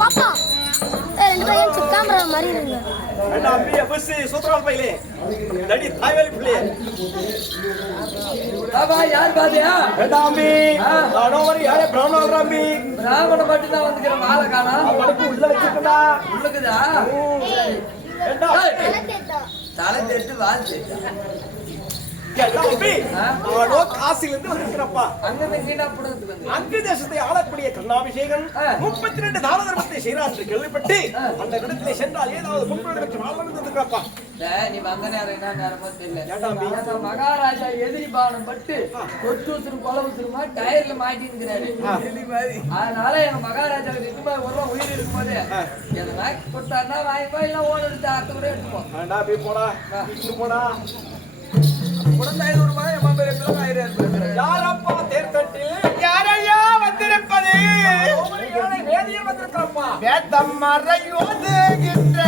பாப்பா ரெண்டு பையன் சுத்தாம்பர மாதிரி இருங்க யார் பாத்தியா பிராமண மட்டும் தான் வந்துக்கிற மாலை காணோம். உள்ளுக்குதா தலை தெட்டு வால் தெட்டு காசிலிருந்து வந்திருக்கிறப்பா. அங்கிருந்து கீழே புடுங்கிறதுக்கு வந்து அங்கு தேசத்தை ஆளக்கூடிய கருணாபிஷேகன் 32 தான தர்மத்தை செய்கிறார் என்று கேள்விப்பட்டு அந்த இடத்திலே சென்றால் ஏதாவது பொருள் பெற்று வாழ்ந்திருக்கிறப்பா. நீ வந்த நேரம் என்ன நேரமோ தெரியல. மகாராஜா எதிரி பானம் பட்டு கொட்டு உசுறு கொலை உசுறுமா டயர்ல மாட்டிருக்கிறாரு. அதனால எங்க மகாராஜா ஒரு உயிர் இருக்கும் போது எதனா கொடுத்தாருன்னா வாங்கிப்போ இல்ல ஓடு எடுத்து அர்த்த கூட எடுத்துப்போம். போடா போடா யாரப்பா தேர்தட்டில் யாரையா வந்திருப்பது வேதியில் வந்திருக்கிறப்பா. வேதம் மறையோதுகின்ற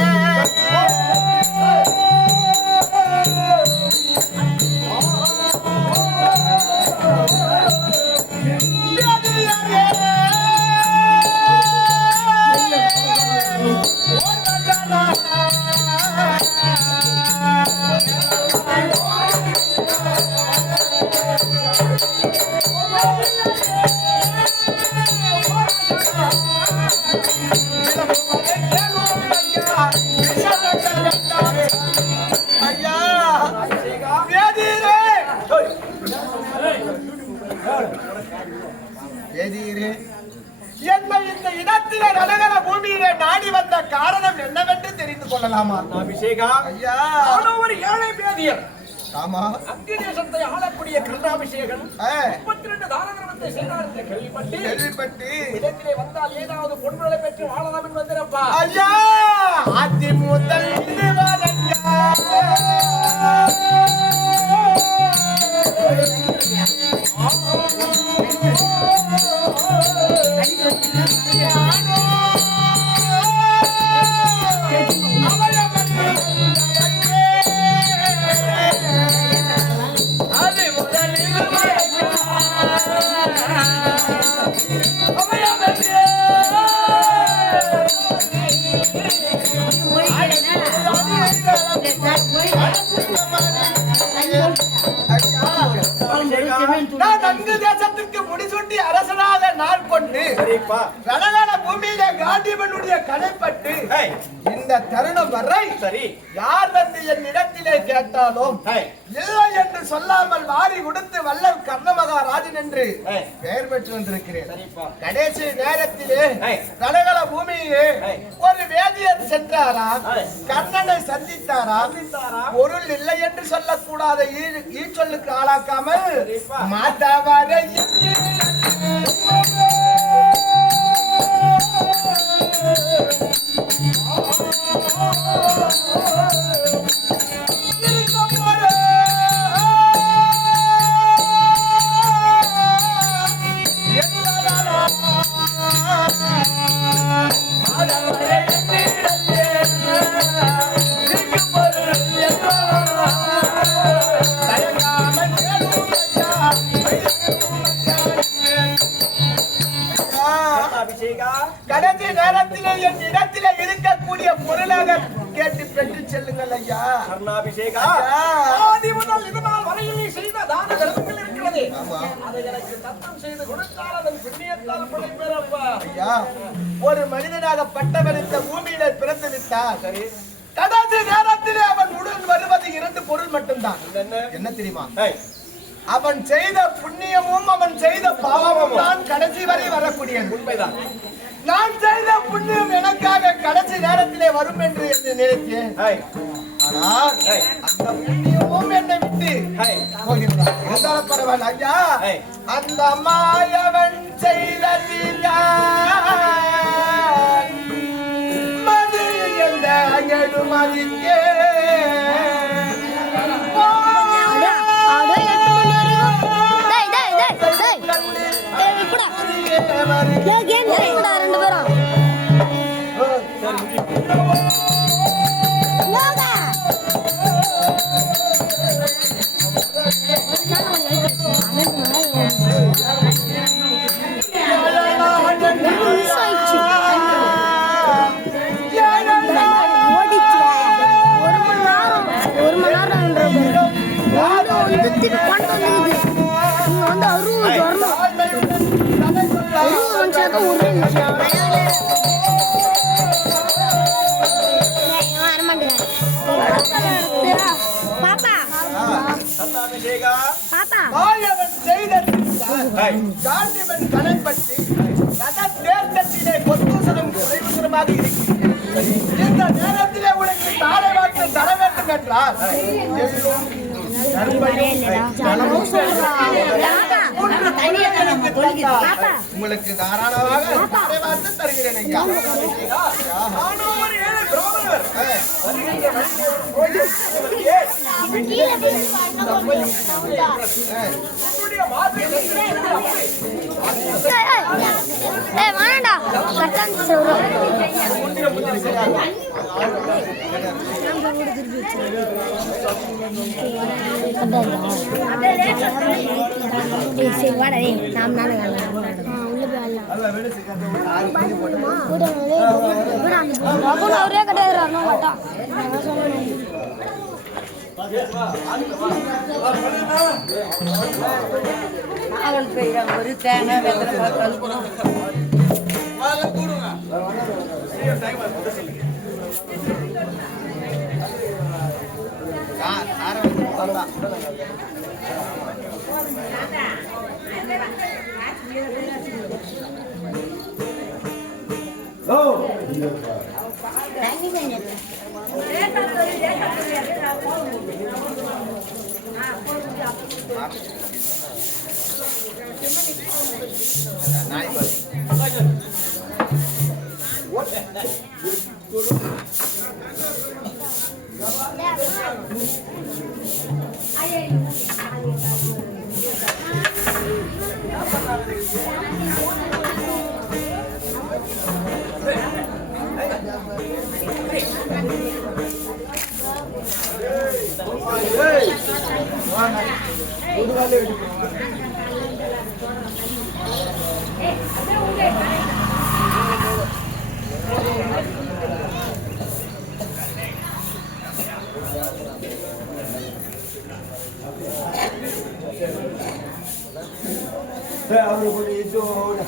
என்னை இந்த இடத்திலே நடுகிற பூமியிலே நாடி வந்த காரணம் என்னவென்று தெரிந்து கொள்ளலாமா? அபிஷேகா ஐயா, ஒரு ஏழை பேதியர். ஆமா, அங்கு தேசத்தை ஆளக்கூடிய கருணாபிஷேகன் 32 தான தர்மத்தை செய்தார் என்று கேள்விப்பட்டு இடத்திலே வந்தால் ஏதாவது பொன்முதலை பெற்று வாழலாம் என்று வந்திருப்பா. ஐயா, அதி முதல் போய் தங்கு தேசத்துக்கு முடிசூட்டி அரசனாக நாள் கொண்டு சரிப்பா ரணகல பூமியிலே காண்டியவனுடைய கடைப்பட்டு ஏய் இந்த தருணம் வரை சரி யார் வந்து என் இடத்திலே கேட்டாலும் ஏய் இல்லை என்று சொல்லாமல் வாரி கொடுத்து வல்லல் கர்ணமகாராஜன் என்று ஏய் பெயர் பெற்று வந்திருக்கிறேன். சரிப்பா கடைசி நேரத்திலே ஏய் ரணகல பூமியிலே ஏய் ஒரு வேதியர் சென்றாரா ஏய் கர்ணனை சந்தித்தாரா பொருள் இல்லை என்று சொல்லக்கூடாத ஈ சொல்லுக்கு ஆளாக்காமல் மாதாவாக அபிஷேகா கடைசி நேரத்திலே என் இடத்திலே இருக்கக்கூடிய பொருளாக கேட்டு பெற்று செல்லுங்கள் ஐயா. கர்ணாபிஷேகா ஆதி முதல் இது நாள் வரையில் நீ செய்த தான தர்மங்கள் இருக்கிறது அதை எனக்கு தத்தம் செய்து கொடுத்தால் அதன் புண்ணியத்தால் படைப்பேரப்பா ஐயா, ஒரு மனிதனாக பட்டவரித்த பூமியிலே பிறந்து விட்டார். சரி, கடைசி நேரத்திலே அவன் உடன் வருவது 2 பொருள் மட்டும்தான். என்ன தெரியுமா? அவன் செய்த புண்ணியமும் அவன் செய்த பாவமும் தான் கடைசி வரை வரக்கூடியது. உண்மைதான். நான் செய்த புண்ணியம் எனக்காக கடைசி நேரத்திலே வரும் என்று நினைத்தேன். ஆனால் அந்த புண்ணியமும் என்னை விட்டு போகிறான். இருந்தாலும் பரவாயில்ல ஐயா, அந்த மாயவன் செய்த மது எந்த எடுமதிக்கே காண்டிவன் கலைப்பட்டு தேர்தலிலே கொத்துசனம் குறைவுசனமாக இருக்கிறது. இந்த நேரத்திலே உனக்கு தாரை வாக்கு தர வேண்டும் என்றால் உங்களுக்கு தாராளமாக தாரை வாக்கு தருகிறேன் ஐயா. வேணாண்டா கட்டான் சரி வாடா நாம் நானே அவரே கிடையாது ஒரு தேங்காய் வெத்தலை கழுப்பணும். அவரு கொஞ்சம் இதோட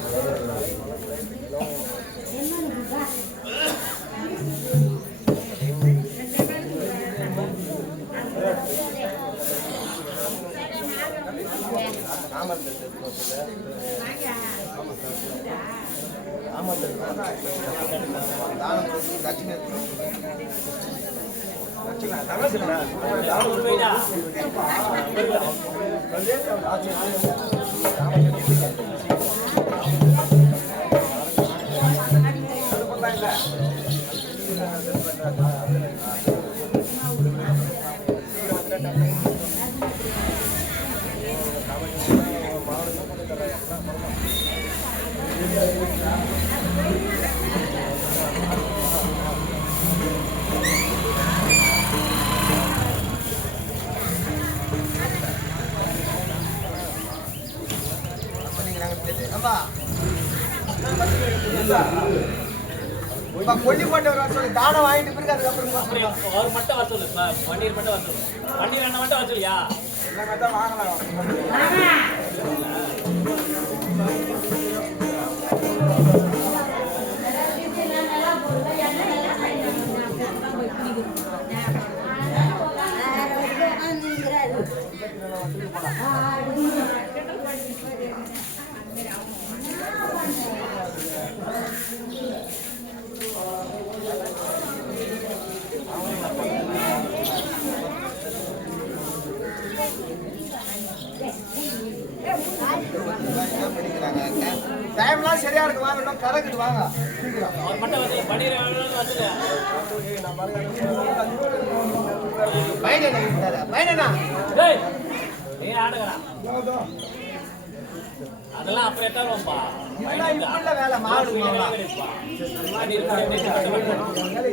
கொல்லி போட்டு சொல்லி தானம் வாங்கிட்டு பிறகு அதுக்கப்புறம் அவர் மட்டும் வர சொல்லு பன்னீர் மட்டும் வர சொல்லு பன்னீர் அண்ணன் மட்டும் வர சொல்லியா எல்லாமே தான் வாங்கலாம் டைம்லாம் சரியா இருக்கு வாங்க கலக்குது வாங்க அவர் மட்டும் வந்து பன்னீர் வந்து டேய் நீ ஆடுங்கடா அதெல்லாம் அப்புறம் எட்டாரும்பா இப்ப வேலை மாடு பன்னீர்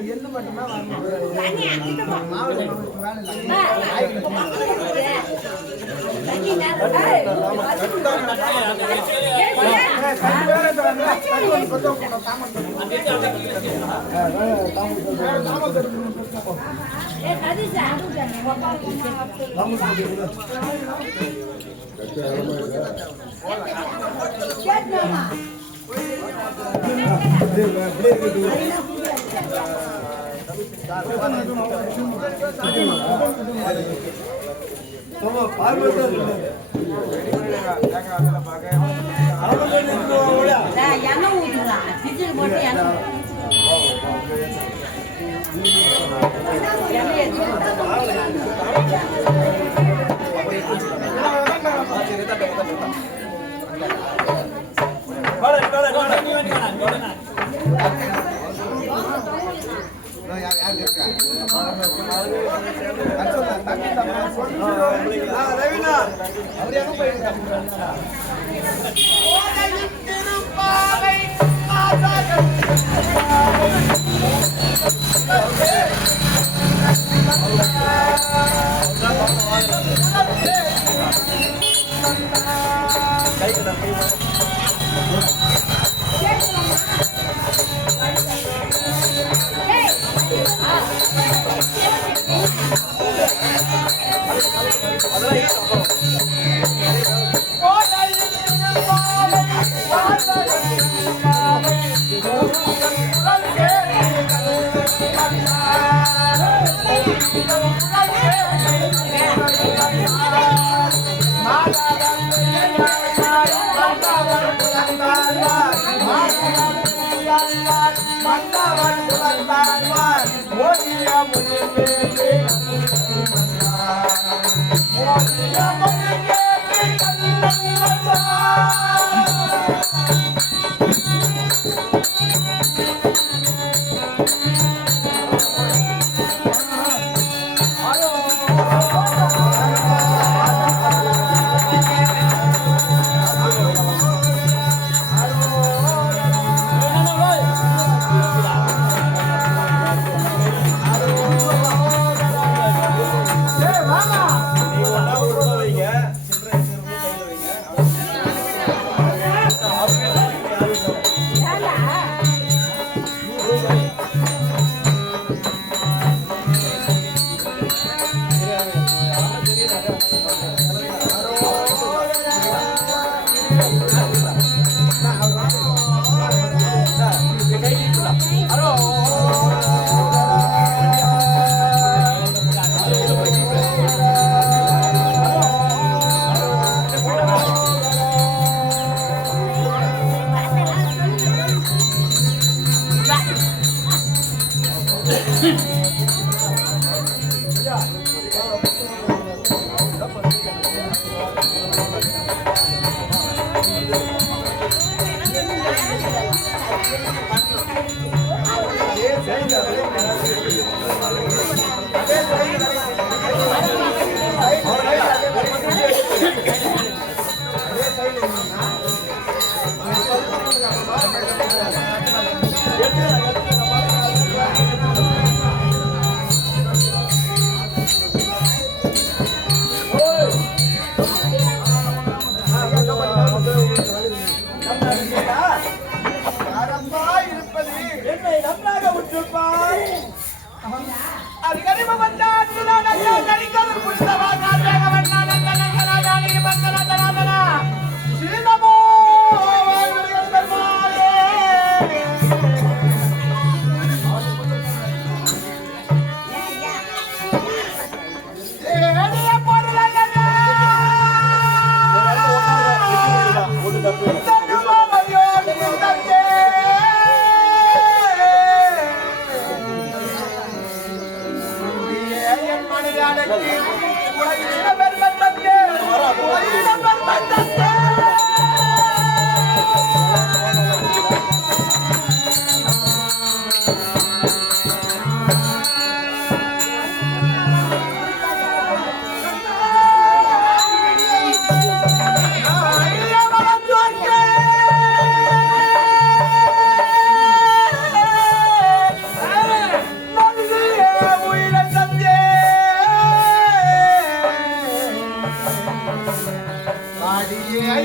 எள்ளு மட்டும்தான் மாடு எண்ணெய் ஊற்றுலாம் கிச்சன் போட்டு எண்ணெய் Thank you. என்னை நன்றாக உற்றுப்பார்.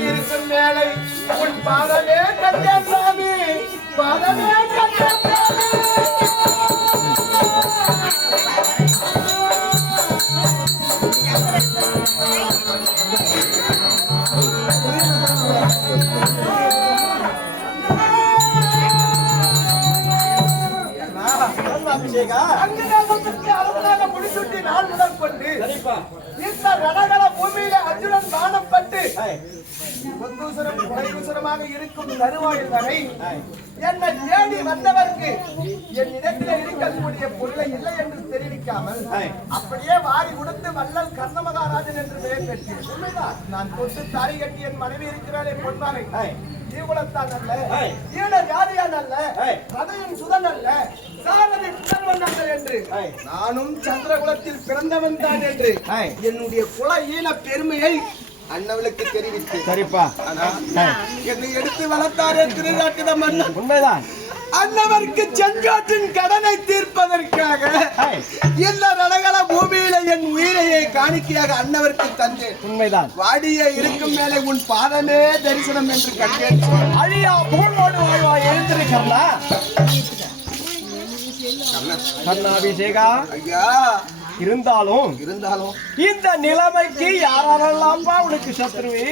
இருக்கும் வேலை உன் பாதமே கண்டே சாமி, பாதமே கண்டே சாமி. முடிச்சுட்டி நாள் முதல் கொண்டு இந்த ரணகள பூமியில அர்ஜுனன் பானப்பட்டு இருக்கும் தருவாயில் வரை என்னை தேடி வந்தவருக்கு என் இடத்திலே இருக்கக்கூடிய பொருளை இல்லை என்று தெரிவிக்காமல் அப்படியே வாரி உடுத்து வல்லல் கர்ணமகாராஜன் என்று பெயர் பெற்று உண்மைதான். நான் தொட்டு தாரி கட்டி என் மனைவி இருக்கிறாரே பொன்மானை ஈகுலத்தான் அல்ல, ஈன ஜாதியான் அல்ல, ரதையின் சுதன் அல்ல, சாரதி புதல்வன் என்று நானும் சந்திரகுலத்தில் பிறந்தவன் தான் என்று என்னுடைய குல ஈன பெருமையை அண்ணவளுக்கு தெரிவித்து சரிப்பா என்னை எடுத்து வளர்த்தாரே திருநாட்டின மன்னன். உண்மைதான். அண்ணவருக்கு செங்காற்றின் கடனை தீர்ப்பதற்காக இந்த ரணகள பூமியில என் உயிரையை காணிக்கையாக அண்ணவருக்கு தந்தேன். உண்மைதான். வாடியே இருக்கும் மேலே உன் பாதமே தரிசனம் என்று கண்டேன். அழியா புகழோடு வாழ்வா எழுந்திருக்கா கர்ணாபிஷேகா ஐயா. இருந்தாலும் இந்த நிலைமைக்கு யாரெல்லாம் உனக்கு சத்ருவி?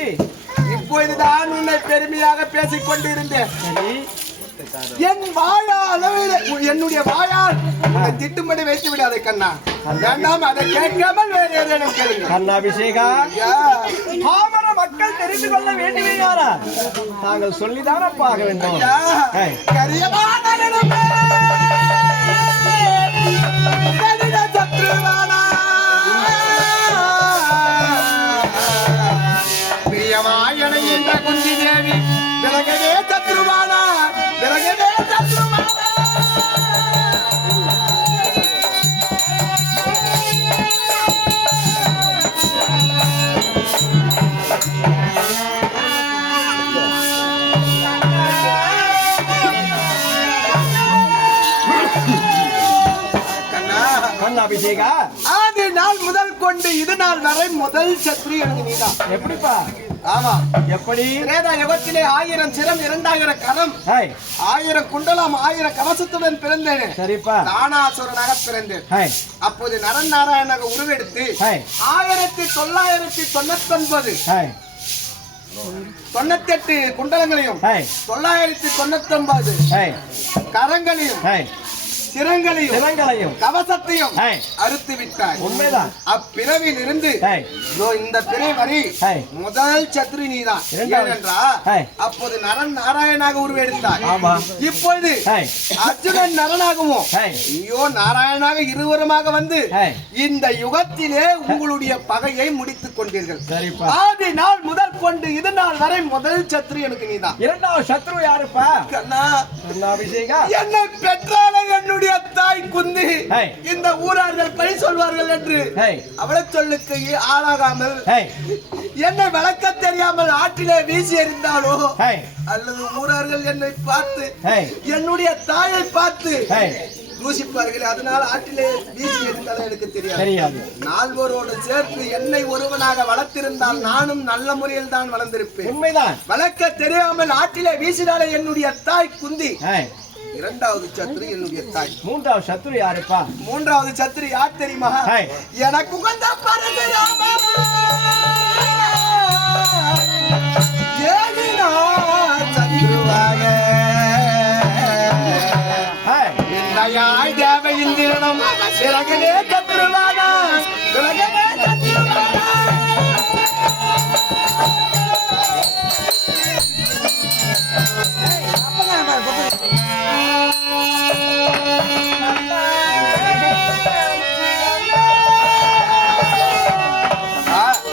இப்பொழுதுதான் உன்னை பெருமையாக பேசிக் கொண்டிருந்தேன். என் வாயா அளவில் என்னுடைய வாயால் திட்டும்படி வைத்து விடாதே கண்ணா. வேண்டாம், அதை கேட்காமல் வேறு ஏதேனும் கேளுங்க. கண்ணாபிஷேகா பாமர மக்கள் தெரிந்து கொள்ள வேண்டுமையாரா நாங்கள் சொல்லிதான பார்க்க வேண்டும். பிரியமாயனை என்ற குந்தி தேவி விலகவே சத்ருவானா, விலகவே சத்ருவானா. அபிஷேகா ஆதி நாள் முதல் கொண்டு இது நாள் வரை முதல் சத்ரு எனக்கு நீதான். எப்படிப்பா? ஆமா. எப்படி? வேதா யுகத்திலே 1000 சிரம் 2000 கரம் 1000 குண்டலம் 1000 கவசத்துடன் பிறந்தேன். சரிப்பா. தானாசுரனாக பிறந்தேன். அப்போது நரன் நாராயணனாக உருவெடுத்து 1999 98 குண்டலங்களையும் 999 கரங்களையும் சிரங்களையும் கவசத்தையும் ஏய். அறுத்து விட்டார். உண்மைதான். அப்பிறவில் இருந்து ஏய். இதோ இந்த பிறை வரை ஏய். முதல் சத்ரு நீதான். இரண்டாவது. ஏனென்றால் ஏய். அப்போது நரன் நாராயணாக உருவெடுத்தார். ஆமா. இப்பொழுது ஏய். அர்ஜுனன் நரனாகவும் ஏய். நீயோ நாராயணாக இருவருமாக வந்து ஏய். இந்த யுகத்திலே உங்களுடைய பகையை முடித்துக் கொண்டீர்கள். சரிப்பா. ஆதி நாள் முதல் கொண்டு இது நாள் வரை முதல் சத்ரு எனக்கு நீதான். இரண்டாவது சத்ரு யாருப்பா? கண்ணா, என்ன அபிஷேகா? என்னை பெற்றால என்னுடைய தாய் குந்தி ஏய். இந்த ஊரார்கள் பழி சொல்வார்கள் என்று ஏய். அவளை சொல்லுக்கு ஆளாகாமல் ஏய். என்னை விளக்க தெரியாமல் ஆற்றிலே வீசி எறிந்தாலோ ஏய். அல்லது ஊரார்கள் என்னை பார்த்து ஏய். என்னுடைய தாயை பார்த்து ஏய். தூசிப்பார்கள். அதனால ஆற்றிலே வீசி எறிந்தாலும் எனக்கு தெரியாது. தெரியாது. நால்வரோடு சேர்த்து என்னை ஒருவனாக வளர்த்திருந்தால் நானும் நல்ல முறையில் தான் வளர்ந்திருப்பேன். உண்மைதான். வளர்க்க தெரியாமல் ஆற்றிலே வீசினாலே என்னுடைய தாய் குந்தி. ஏய். இரண்டாவது சத்ரு என்னுடைய தாய். மூன்றாவது சத்ரு யாருப்பா? மூன்றாவது சத்ரு யார் தெரியுமா? ஏய். எனக்கு உகந்த பரசுராம சத்ருவாக ஏய். இன்றையாய் தேவ இந்திரனும் சிறகனே சத்ருவாக உலகமே சத்ருவாக.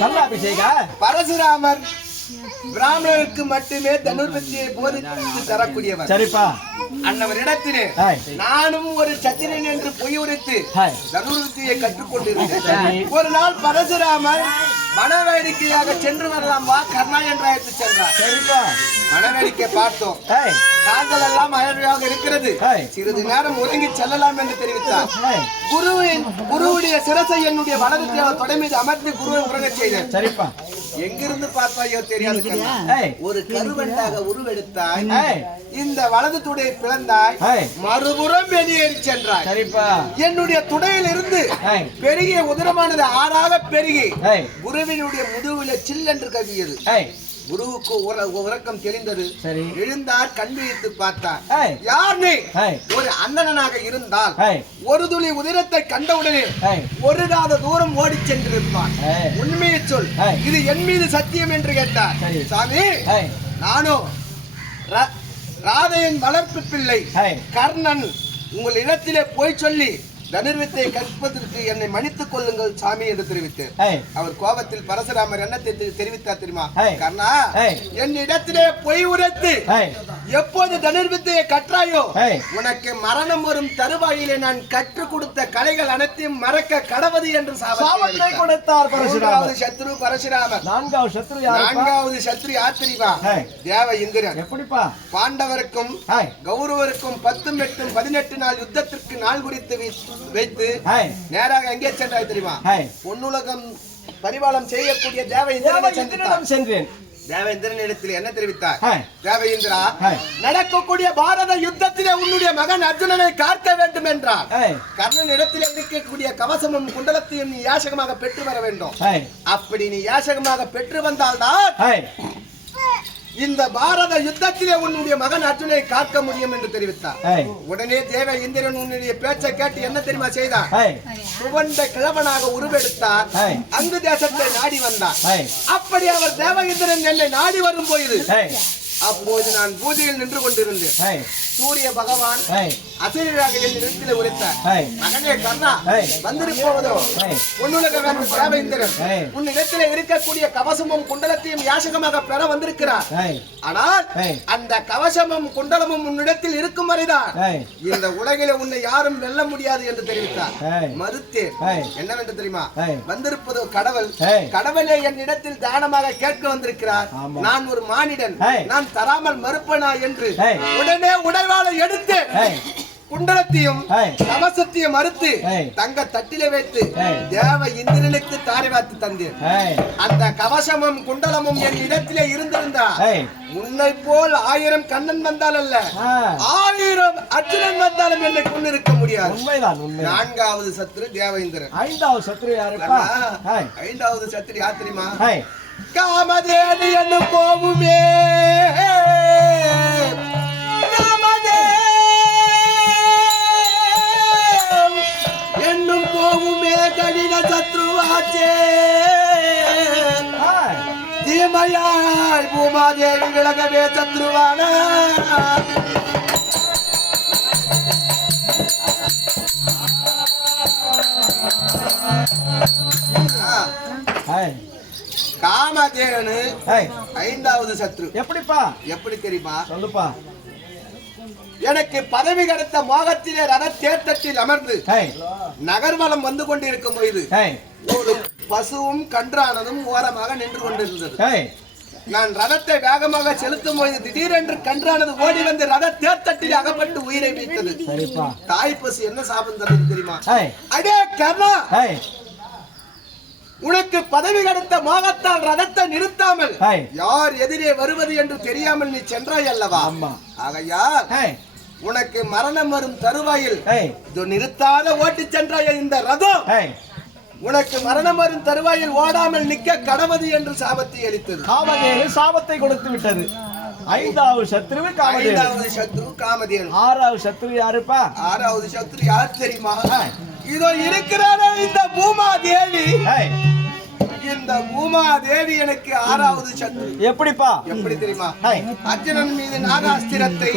நல்ல அபிஷேகா. பரசுராமர் பிராமணருக்கு மட்டுமே தனுர்வித்தியை போதித்து தரக்கூடியவர். சரிப்பா. அன்னவரிடத்திலே ஏய். நானும் ஒரு சத்திரன் என்று பொய் உரைத்து ஏய். தனுர்வித்தியை கற்றுக்கொண்டிருந்தேன். சரி. ஒரு நாள் பரசுராமர் மனவேடிக்கையாக சென்று வரலாம் வா கர்ணா என்றழைத்து சென்றார். சரிப்பா. மனவேடிக்கை பார்த்தோம். ஏய். கால்கள் எல்லாம் அழகாக இருக்கிறது. ஏய். சிறிது நேரம் உறங்கி செல்லலாம் என்று தெரிவித்தார். ஏய். குருவுடைய சிரசை என்னுடைய வலது தொடை மீது அமர்ந்து குருவை உறங்கச் செய்தேன். சரிப்பா. எங்கிருந்து பார்த்தாயோ தெரியாது கண்ணா. ஏய். ஒரு கருவெண்டாக உருவெடுத்தாய். ஏய். இந்த வலது துடையை பிளந்தாய். ஏய். மறுபுறம் வெளியேறி சென்றாய். சரிப்பா. என்னுடைய துடையில் இருந்து ஏய். பெருகிய உதரமானது ஆறாக பெருகி ஏய். குருவினுடைய முதுவில சில்லென்று கவியது. ஏய். குருவுக்கு உறக்கம் தெளிந்தது. சரி. எழுந்தார், கண் விழித்து பார்த்தார். ஏய். யார் நீ? ஏய். ஒரு அண்ணனாக இருந்தால் ஏய். ஒரு துளி உதிரத்தை கண்டவுடனே ஏய். ஒரு காத தூரம் ஓடி சென்றிருப்பான். ஏய். உண்மையை சொல். ஏய். இது என் மீது சத்தியம் என்று கேட்டார். சரி. சாமி, ஏய். நானோ ராதையின் வளர்ப்பு பிள்ளை ஏய். கர்ணன் உங்கள் இடத்திலே போய் சொல்லி தனுர்வித்தை கற்பதற்கு என்னை மன்னித்துக் கொள்ளுங்கள் சாமி என்று தெரிவித்தார். ஏய். அவர் கோபத்தில் பரசுராமர் என்ன தெரிவித்தார் தெரியுமா? ஏய். கர்ணா, ஏய். என் இடத்திலே பொய் உரைத்து ஏய். எப்போது தனுர்வித்தையை கற்றாயோ ஏய். உனக்கு மரணம் வரும் தருவாயிலே நான் கற்றுக் கொடுத்த கலைகள் அனைத்தையும் மறக்க கடவது என்று சாபத்தை கொடுத்தார் பரசுராமர். மூன்றாவது சத்ரு பரசுராமர். நான்காவது சத்ரு யாருப்பா? நான்காவது சத்ரு யார் தெரியுமா? ஏய். தேவ இந்திரன். எப்படிப்பா? பாண்டவருக்கும் ஏய். கௌரவருக்கும் 10 8 18 நாள் யுத்தத்திற்கு நாள் குறித்து வைத்து ஏய். நேராக எங்கே சென்றாய் தெரியுமா? ஏய். பொன்னுலகம் பரிபாலம் செய்யக்கூடிய தேவ இந்திரனை சந்தித்தார். தேவேந்திரனிடம் சென்றேன். தேவேந்திரன் இடத்தில் என்ன தெரிவித்தார்? ஏய். தேவேந்திரா, ஏய். நடக்கக்கூடிய பாரத யுத்தத்திலே உன்னுடைய மகன் அர்ஜுனனை காக்க வேண்டும் என்றார். ஏய். கர்ணன் இடத்தில் இருக்கக்கூடிய கவசமும் குண்டலத்தையும் நீ யாசகமாக பெற்று வர வேண்டும். ஏய். அப்படி நீ யாசகமாக பெற்று வந்தால்தான் ஏய். இந்த பாரத யுத்தத்திலே உன்னுடைய மகன் அர்ஜுனை காக்க முடியும் என்று தெரிவித்தார். ஏய். உடனே தேவ இந்திரன் உன்னுடைய பேச்சை கேட்டு என்ன தெரியுமா செய்தார்? ஏய். சுவண்ட கிழவனாக உருவெடுத்தார். ஏய். அங்கு தேசத்தை நாடி வந்தார். ஏய். அப்படி அவர் தேவ இந்திரன் என்னை நாடி வரும் போது ஏய். அப்போது நான் பூஜையில் நின்று கொண்டிருந்தேன். ஏய். சூரிய பகவான் ஏய். அசரீராக என் இடத்திலே உரைத்தார். ஏய். மகனே கர்ணா, ஏய். வந்திருப்போவதோ ஏய். பொன்னுலக வேந்தன் தேவேந்திரன் ஏய். உன் இடத்திலே இருக்கக்கூடிய கவசமும் குண்டலத்தையும் யாசகமாக பெற வந்திருக்கிறார். ஏய். ஆனால் ஏய். அந்த கவசமும் குண்டலமும் உன்னிடத்தில் இருக்கும் வரைதான் ஏய். இந்த உலகிலே உன்னை யாரும் வெல்ல முடியாது என்று தெரிவித்தார். ஏய். மறுத்தேன். ஏய். என்னவென்று தெரியுமா? ஏய். வந்திருப்பது கடவுள். ஏய். கடவுளே என் இடத்தில் தானமாக கேட்க வந்திருக்கிறார். ஆமா. நான் ஒரு மானிடன். ஏய். நான் தராமல் மறுப்பனா என்று ஏய். உடனே உடைவாளை எடுத்து ஏய். குண்டலத்தையும் ஏய். கவசத்தையும் மறுத்து ஏய். தங்க தட்டிலே வைத்து ஏய். தேவ இந்திரனுக்கு தாரை வாத்து தந்தேன். ஏய். அந்த கவசமும் குண்டலமும் என் இடத்திலே இருந்திருந்தா ஏய். உன்னை போல் 1000 கண்ணன் வந்தால் அல்ல, ஆ. 1000 அர்ஜுனன் வந்தாலும் என்னை கொண்டிருக்க முடியாது. உண்மைதான் உண்மை. நான்காவது சத்ரு தேவேந்திரன். ஐந்தாவது சத்ரு யாருப்பா? ஏய். ஐந்தாவது சத்ரு யார் தெரியுமா? ஏய். காமதேனு என்ன கோவுமே காமதே எனக்கே சத்ருவானா காமதேவனு 5வது சத்ரு. எப்படிப்பா? எப்படி தெரியுமா? சொல்லுப்பா. எனக்கு பதவி கிடைத்த மோகத்திலே ரத தேர்தட்டில் அமர்ந்து நகர்வலம் வந்து கொண்டிருக்கும் பொழுது ஒரு பசுவும் கன்றானதும் ஓரமாக நின்று கொண்டிருந்தது. நான் ரதத்தை வேகமாக செலுத்தும் பொழுது திடீரென்று கன்றானது ஓடி வந்து ரத தேர்தட்டில் அகப்பட்டு உயிரை வீழ்த்தது. தாய் பசு என்ன சாபம் தந்தது தெரியுமா? அடே கர்ணா, உனக்கு பதவி கிடைத்த மோகத்தால் ரதத்தை நிறுத்தாமல் யார் எதிரே வருவது என்று தெரியாமல் நீ சென்றாய் அல்லவா? ஆகையால் உனக்கு மரணம் வரும் தருவாயில் நிறுத்தாத ஓட்டி சென்றாய் இந்த ரதம் உனக்கு மரணம் வரும் தருவாயில் ஓடாமல் நிக்க கடவுது என்று சாபத்தை அளித்தது. காமதேனு சாபத்தை கொடுத்து விட்டது. 5வது சத்ருவு காமதேனு. 5வது சத்ரு காமதேனு. 6வது சத்ரு யாருப்பா? 6வது சத்ரு யார் தெரியுமா? இதோ இருக்கிறாரே இந்த பூமாதேவி. இந்த பூமாதேவி எனக்கு 6வது சத்ரு. எப்படிப்பா? எப்படி தெரியுமா? அர்ஜுனன் மீது நாகாஸ்திரத்தை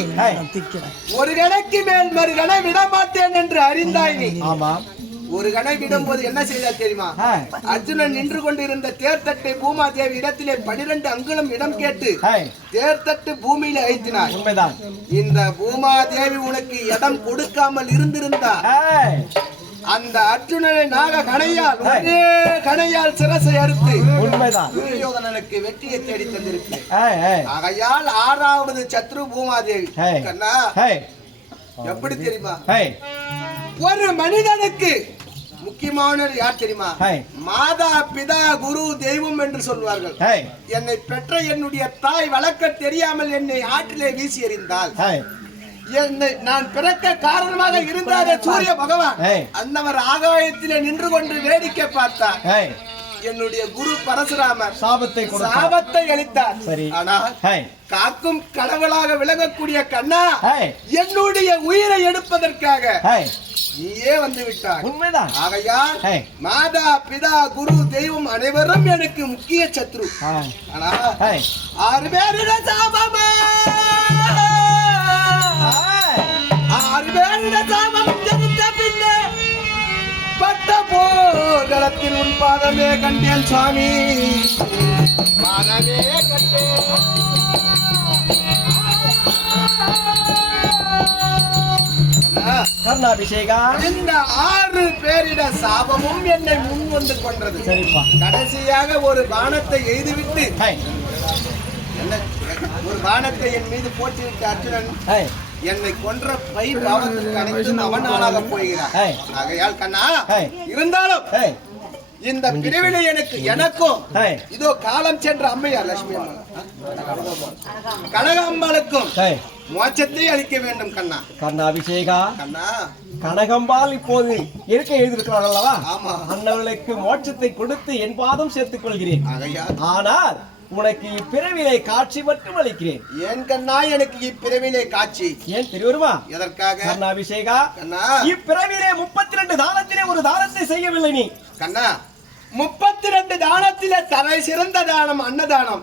ஒரு கணைக்கு மேல் மறு கணை விட மாட்டேன் என்று அறிந்தாய் நீ. ஆமா. ஒரு கணை விடும் போது என்ன செய்தார் தெரியுமா? அர்ஜுனன் நின்று கொண்டிருந்த தேர்தட்டை பூமாதேவி இடத்திலே 12 அங்குலம் இடம் கேட்டு தேர்தட்டு பூமியில ஐத்தினார். உண்மைதான். இந்த பூமாதேவி உனக்கு இடம் கொடுக்காமல் இருந்திருந்தா அந்த அர்ஜுனனை நாக கணையால் ஒரே கணையால் சிரசை அறுத்து துரியோதனனுக்கு வெற்றியை தேடி தந்திருக்கு. ஆகையால் 6வது சத்ரு பூமாதேவி. கண்ணா, எப்படி தெரியுமா? ஒரு மனிதனுக்கு முக்கியமானவர் யார் தெரியுமா? மாதா பிதா குரு தெய்வம் என்று சொல்வார்கள். என்னை பெற்ற என்னுடைய தாய் வளர்க்க தெரியாமல் என்னை ஆற்றிலே வீசி எறிந்தால் என்னை நான் பிறக்க காரணமாக இருந்தாரே சூரிய பகவான் அந்தவர் ஆகாயத்திலே நின்று கொண்டு வேடிக்கை பார்த்தார். என்னுடைய குரு பரசுராமர் சாபத்தை அளித்தார். ஆனால் காக்கும் கடவுளாக விளங்கக்கூடிய கண்ணா, என்னுடைய உயிரை எடுப்பதற்காக நீயே வந்து விட்டாய். உண்மைதான். ஆகையால் மாதா பிதா குரு தெய்வம் அனைவரும் எனக்கு முக்கிய சத்ரு. ஆனா 6 பேரிட சாபமா 6 பேரிட சாபம் ஜனித்த பின்னே பட்ட போர்க்களத்தில் உன் பாதமே கண்டேன் சுவாமி. பாதமே கண்டேன். கர்ணாபிஷேகா, இந்த 6 பேரிட சாபமும் என்னை முன் வந்து கொண்டது. சரிப்பா. கடைசியாக ஒரு பானத்தை எய்துவிட்டு ஒரு பானத்தை என் மீது போட்டுவிட்டு அர்ஜுனன் என்னை கொன்ற பயிர் பாவத்திற்கு அனைத்தும் அவன் ஆளாக போகிறான். ஆகையால் கண்ணா, இருந்தாலும் இந்த பிரிவினை எனக்கும் இதோ காலம் சென்ற அம்மையார் லட்சுமி கனகாம்பாளுக்கும் மோட்சத்தை அளிக்க வேண்டும் கண்ணா. கர்ணாபிஷேகா, கண்ணா, கனகம்பாள் இப்போது இருக்க எழுதியிருக்கிறார் அல்லவா? அன்னவர்களுக்கு மோட்சத்தை கொடுத்து என் பாதம் சேர்த்துக் கொள்கிறேன். ஆனால் உனக்கு இப்பிறவிலே காட்சி மட்டும் அளிக்கிறேன். ஏன் கண்ணா எனக்கு இப்பிறவிலே காட்சி? ஏன் தெரியுமா? எதற்காக? கர்ணாபிஷேகா, கண்ணா, இப்பிறவிலே 32 தானத்திலே ஒரு தானத்தை செய்யவில்லை நீ. கண்ணா, 32 தானத்திலே தலை சிறந்த தானம் அன்னதானம்.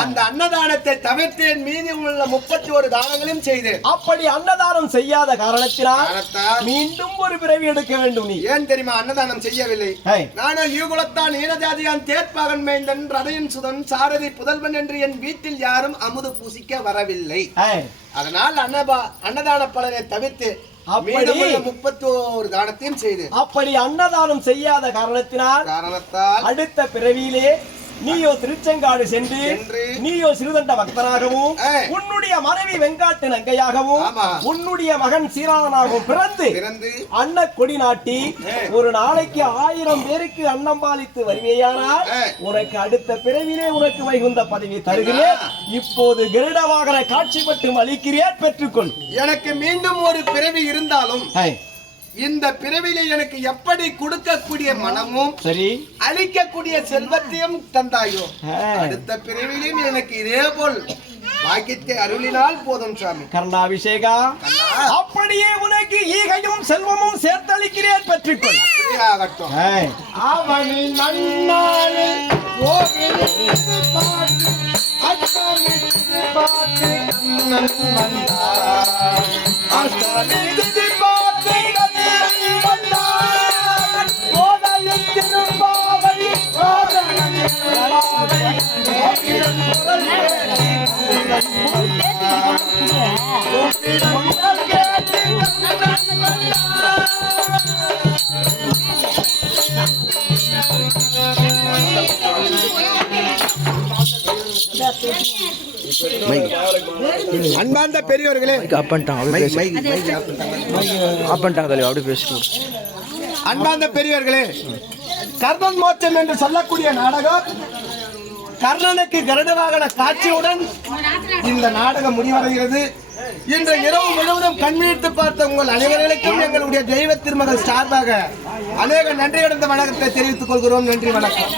அந்த அன்னதானத்தை தவிர்த்தேன், மீதி உள்ள 31 தானங்களையும் செய்தேன். அப்படி அன்னதானம் செய்யாத காரணத்தினால் மீண்டும் ஒரு பிறவி எடுக்க வேண்டும் நீ. ஏன் தெரியுமா அன்னதானம் செய்யவில்லை? நானும் ஈகுலத்தான் ஈனஜாதியான் தேர்ப்பாகன் மேய்ந்தன் ரதையின் சுதன் சாரதி புதல்வன் என்று என் வீட்டில் யாரும் அமுது பூசிக்க வரவில்லை. அதனால் அன்னதான பலனை தவிர்த்து 31 தானத்தையும் செய்து அப்படி அன்னதானம் செய்யாத காரணத்தால் அடுத்த பிறவியிலே நீயோ திருச்செங்காடு சென்று நீயோ சிறுதண்ட பக்தனாகவும் உன்னுடைய மனைவி வெங்காட்டு நங்கையாகவும் உன்னுடைய மகன் சீராதனாகவும் பிறந்து அன்ன கொடி நாட்டி ஒரு நாளைக்கு 1000 பேருக்கு அன்னம் பாலித்து வருவேயானால் உனக்கு அடுத்த பிறவிலே உனக்கு வைகுந்த பதவி தருகிறேன். இப்போது கருட வாகன காட்சி மட்டும் அளிக்கிறேன், பெற்றுக்கொள். எனக்கு மீண்டும் ஒரு பிறவி இருந்தாலும் இந்த பிறவிலே எனக்கு எப்படி கொடுக்கக்கூடிய மனமும் சரி அளிக்கக்கூடிய செல்வத்தையும் தந்தாயோ, அடுத்த பிறவிலும் எனக்கு இதே போல் பாக்கியத்தை அருளினால் போதும் சாமி. கர்ணாபிஷேகா, அப்படியே உனக்கு ஈகையும் செல்வமும் சேர்த்தளிக்கிறேன், பெற்றுக்கொள். ஆகட்டும். அவனின் நன்னாளில் பார்த்து கண்ணன் வந்தார் அஷ்டவிதி பார்த்து கண்ணன் வந்தார் கோதையின் திருப்பாவை கோதனன் திருப்பாவை கோபிரன் குரல் கேட்டு கோபிரன் குரல் கேட்டு கண்ணன் வந்தார் அன்பார்ந்த பெரியவர்களே, அன்பார்ந்த பெரியவர்களே, கர்ணன் மோட்சம் என்று சொல்லக்கூடிய நாடகம் கர்ணனுக்கு கருட வாகன காட்சியுடன் இந்த நாடகம் முடிவடைகிறது. இன்று இரவு முழுவதும் கண்விழித்து பார்த்த உங்கள் அனைவர்களுக்கும் எங்களுடைய தெய்வ திருமகள் சார்பாக அநேக நன்றி கடந்த வணக்கத்தை தெரிவித்துக் கொள்கிறோம். நன்றி, வணக்கம்.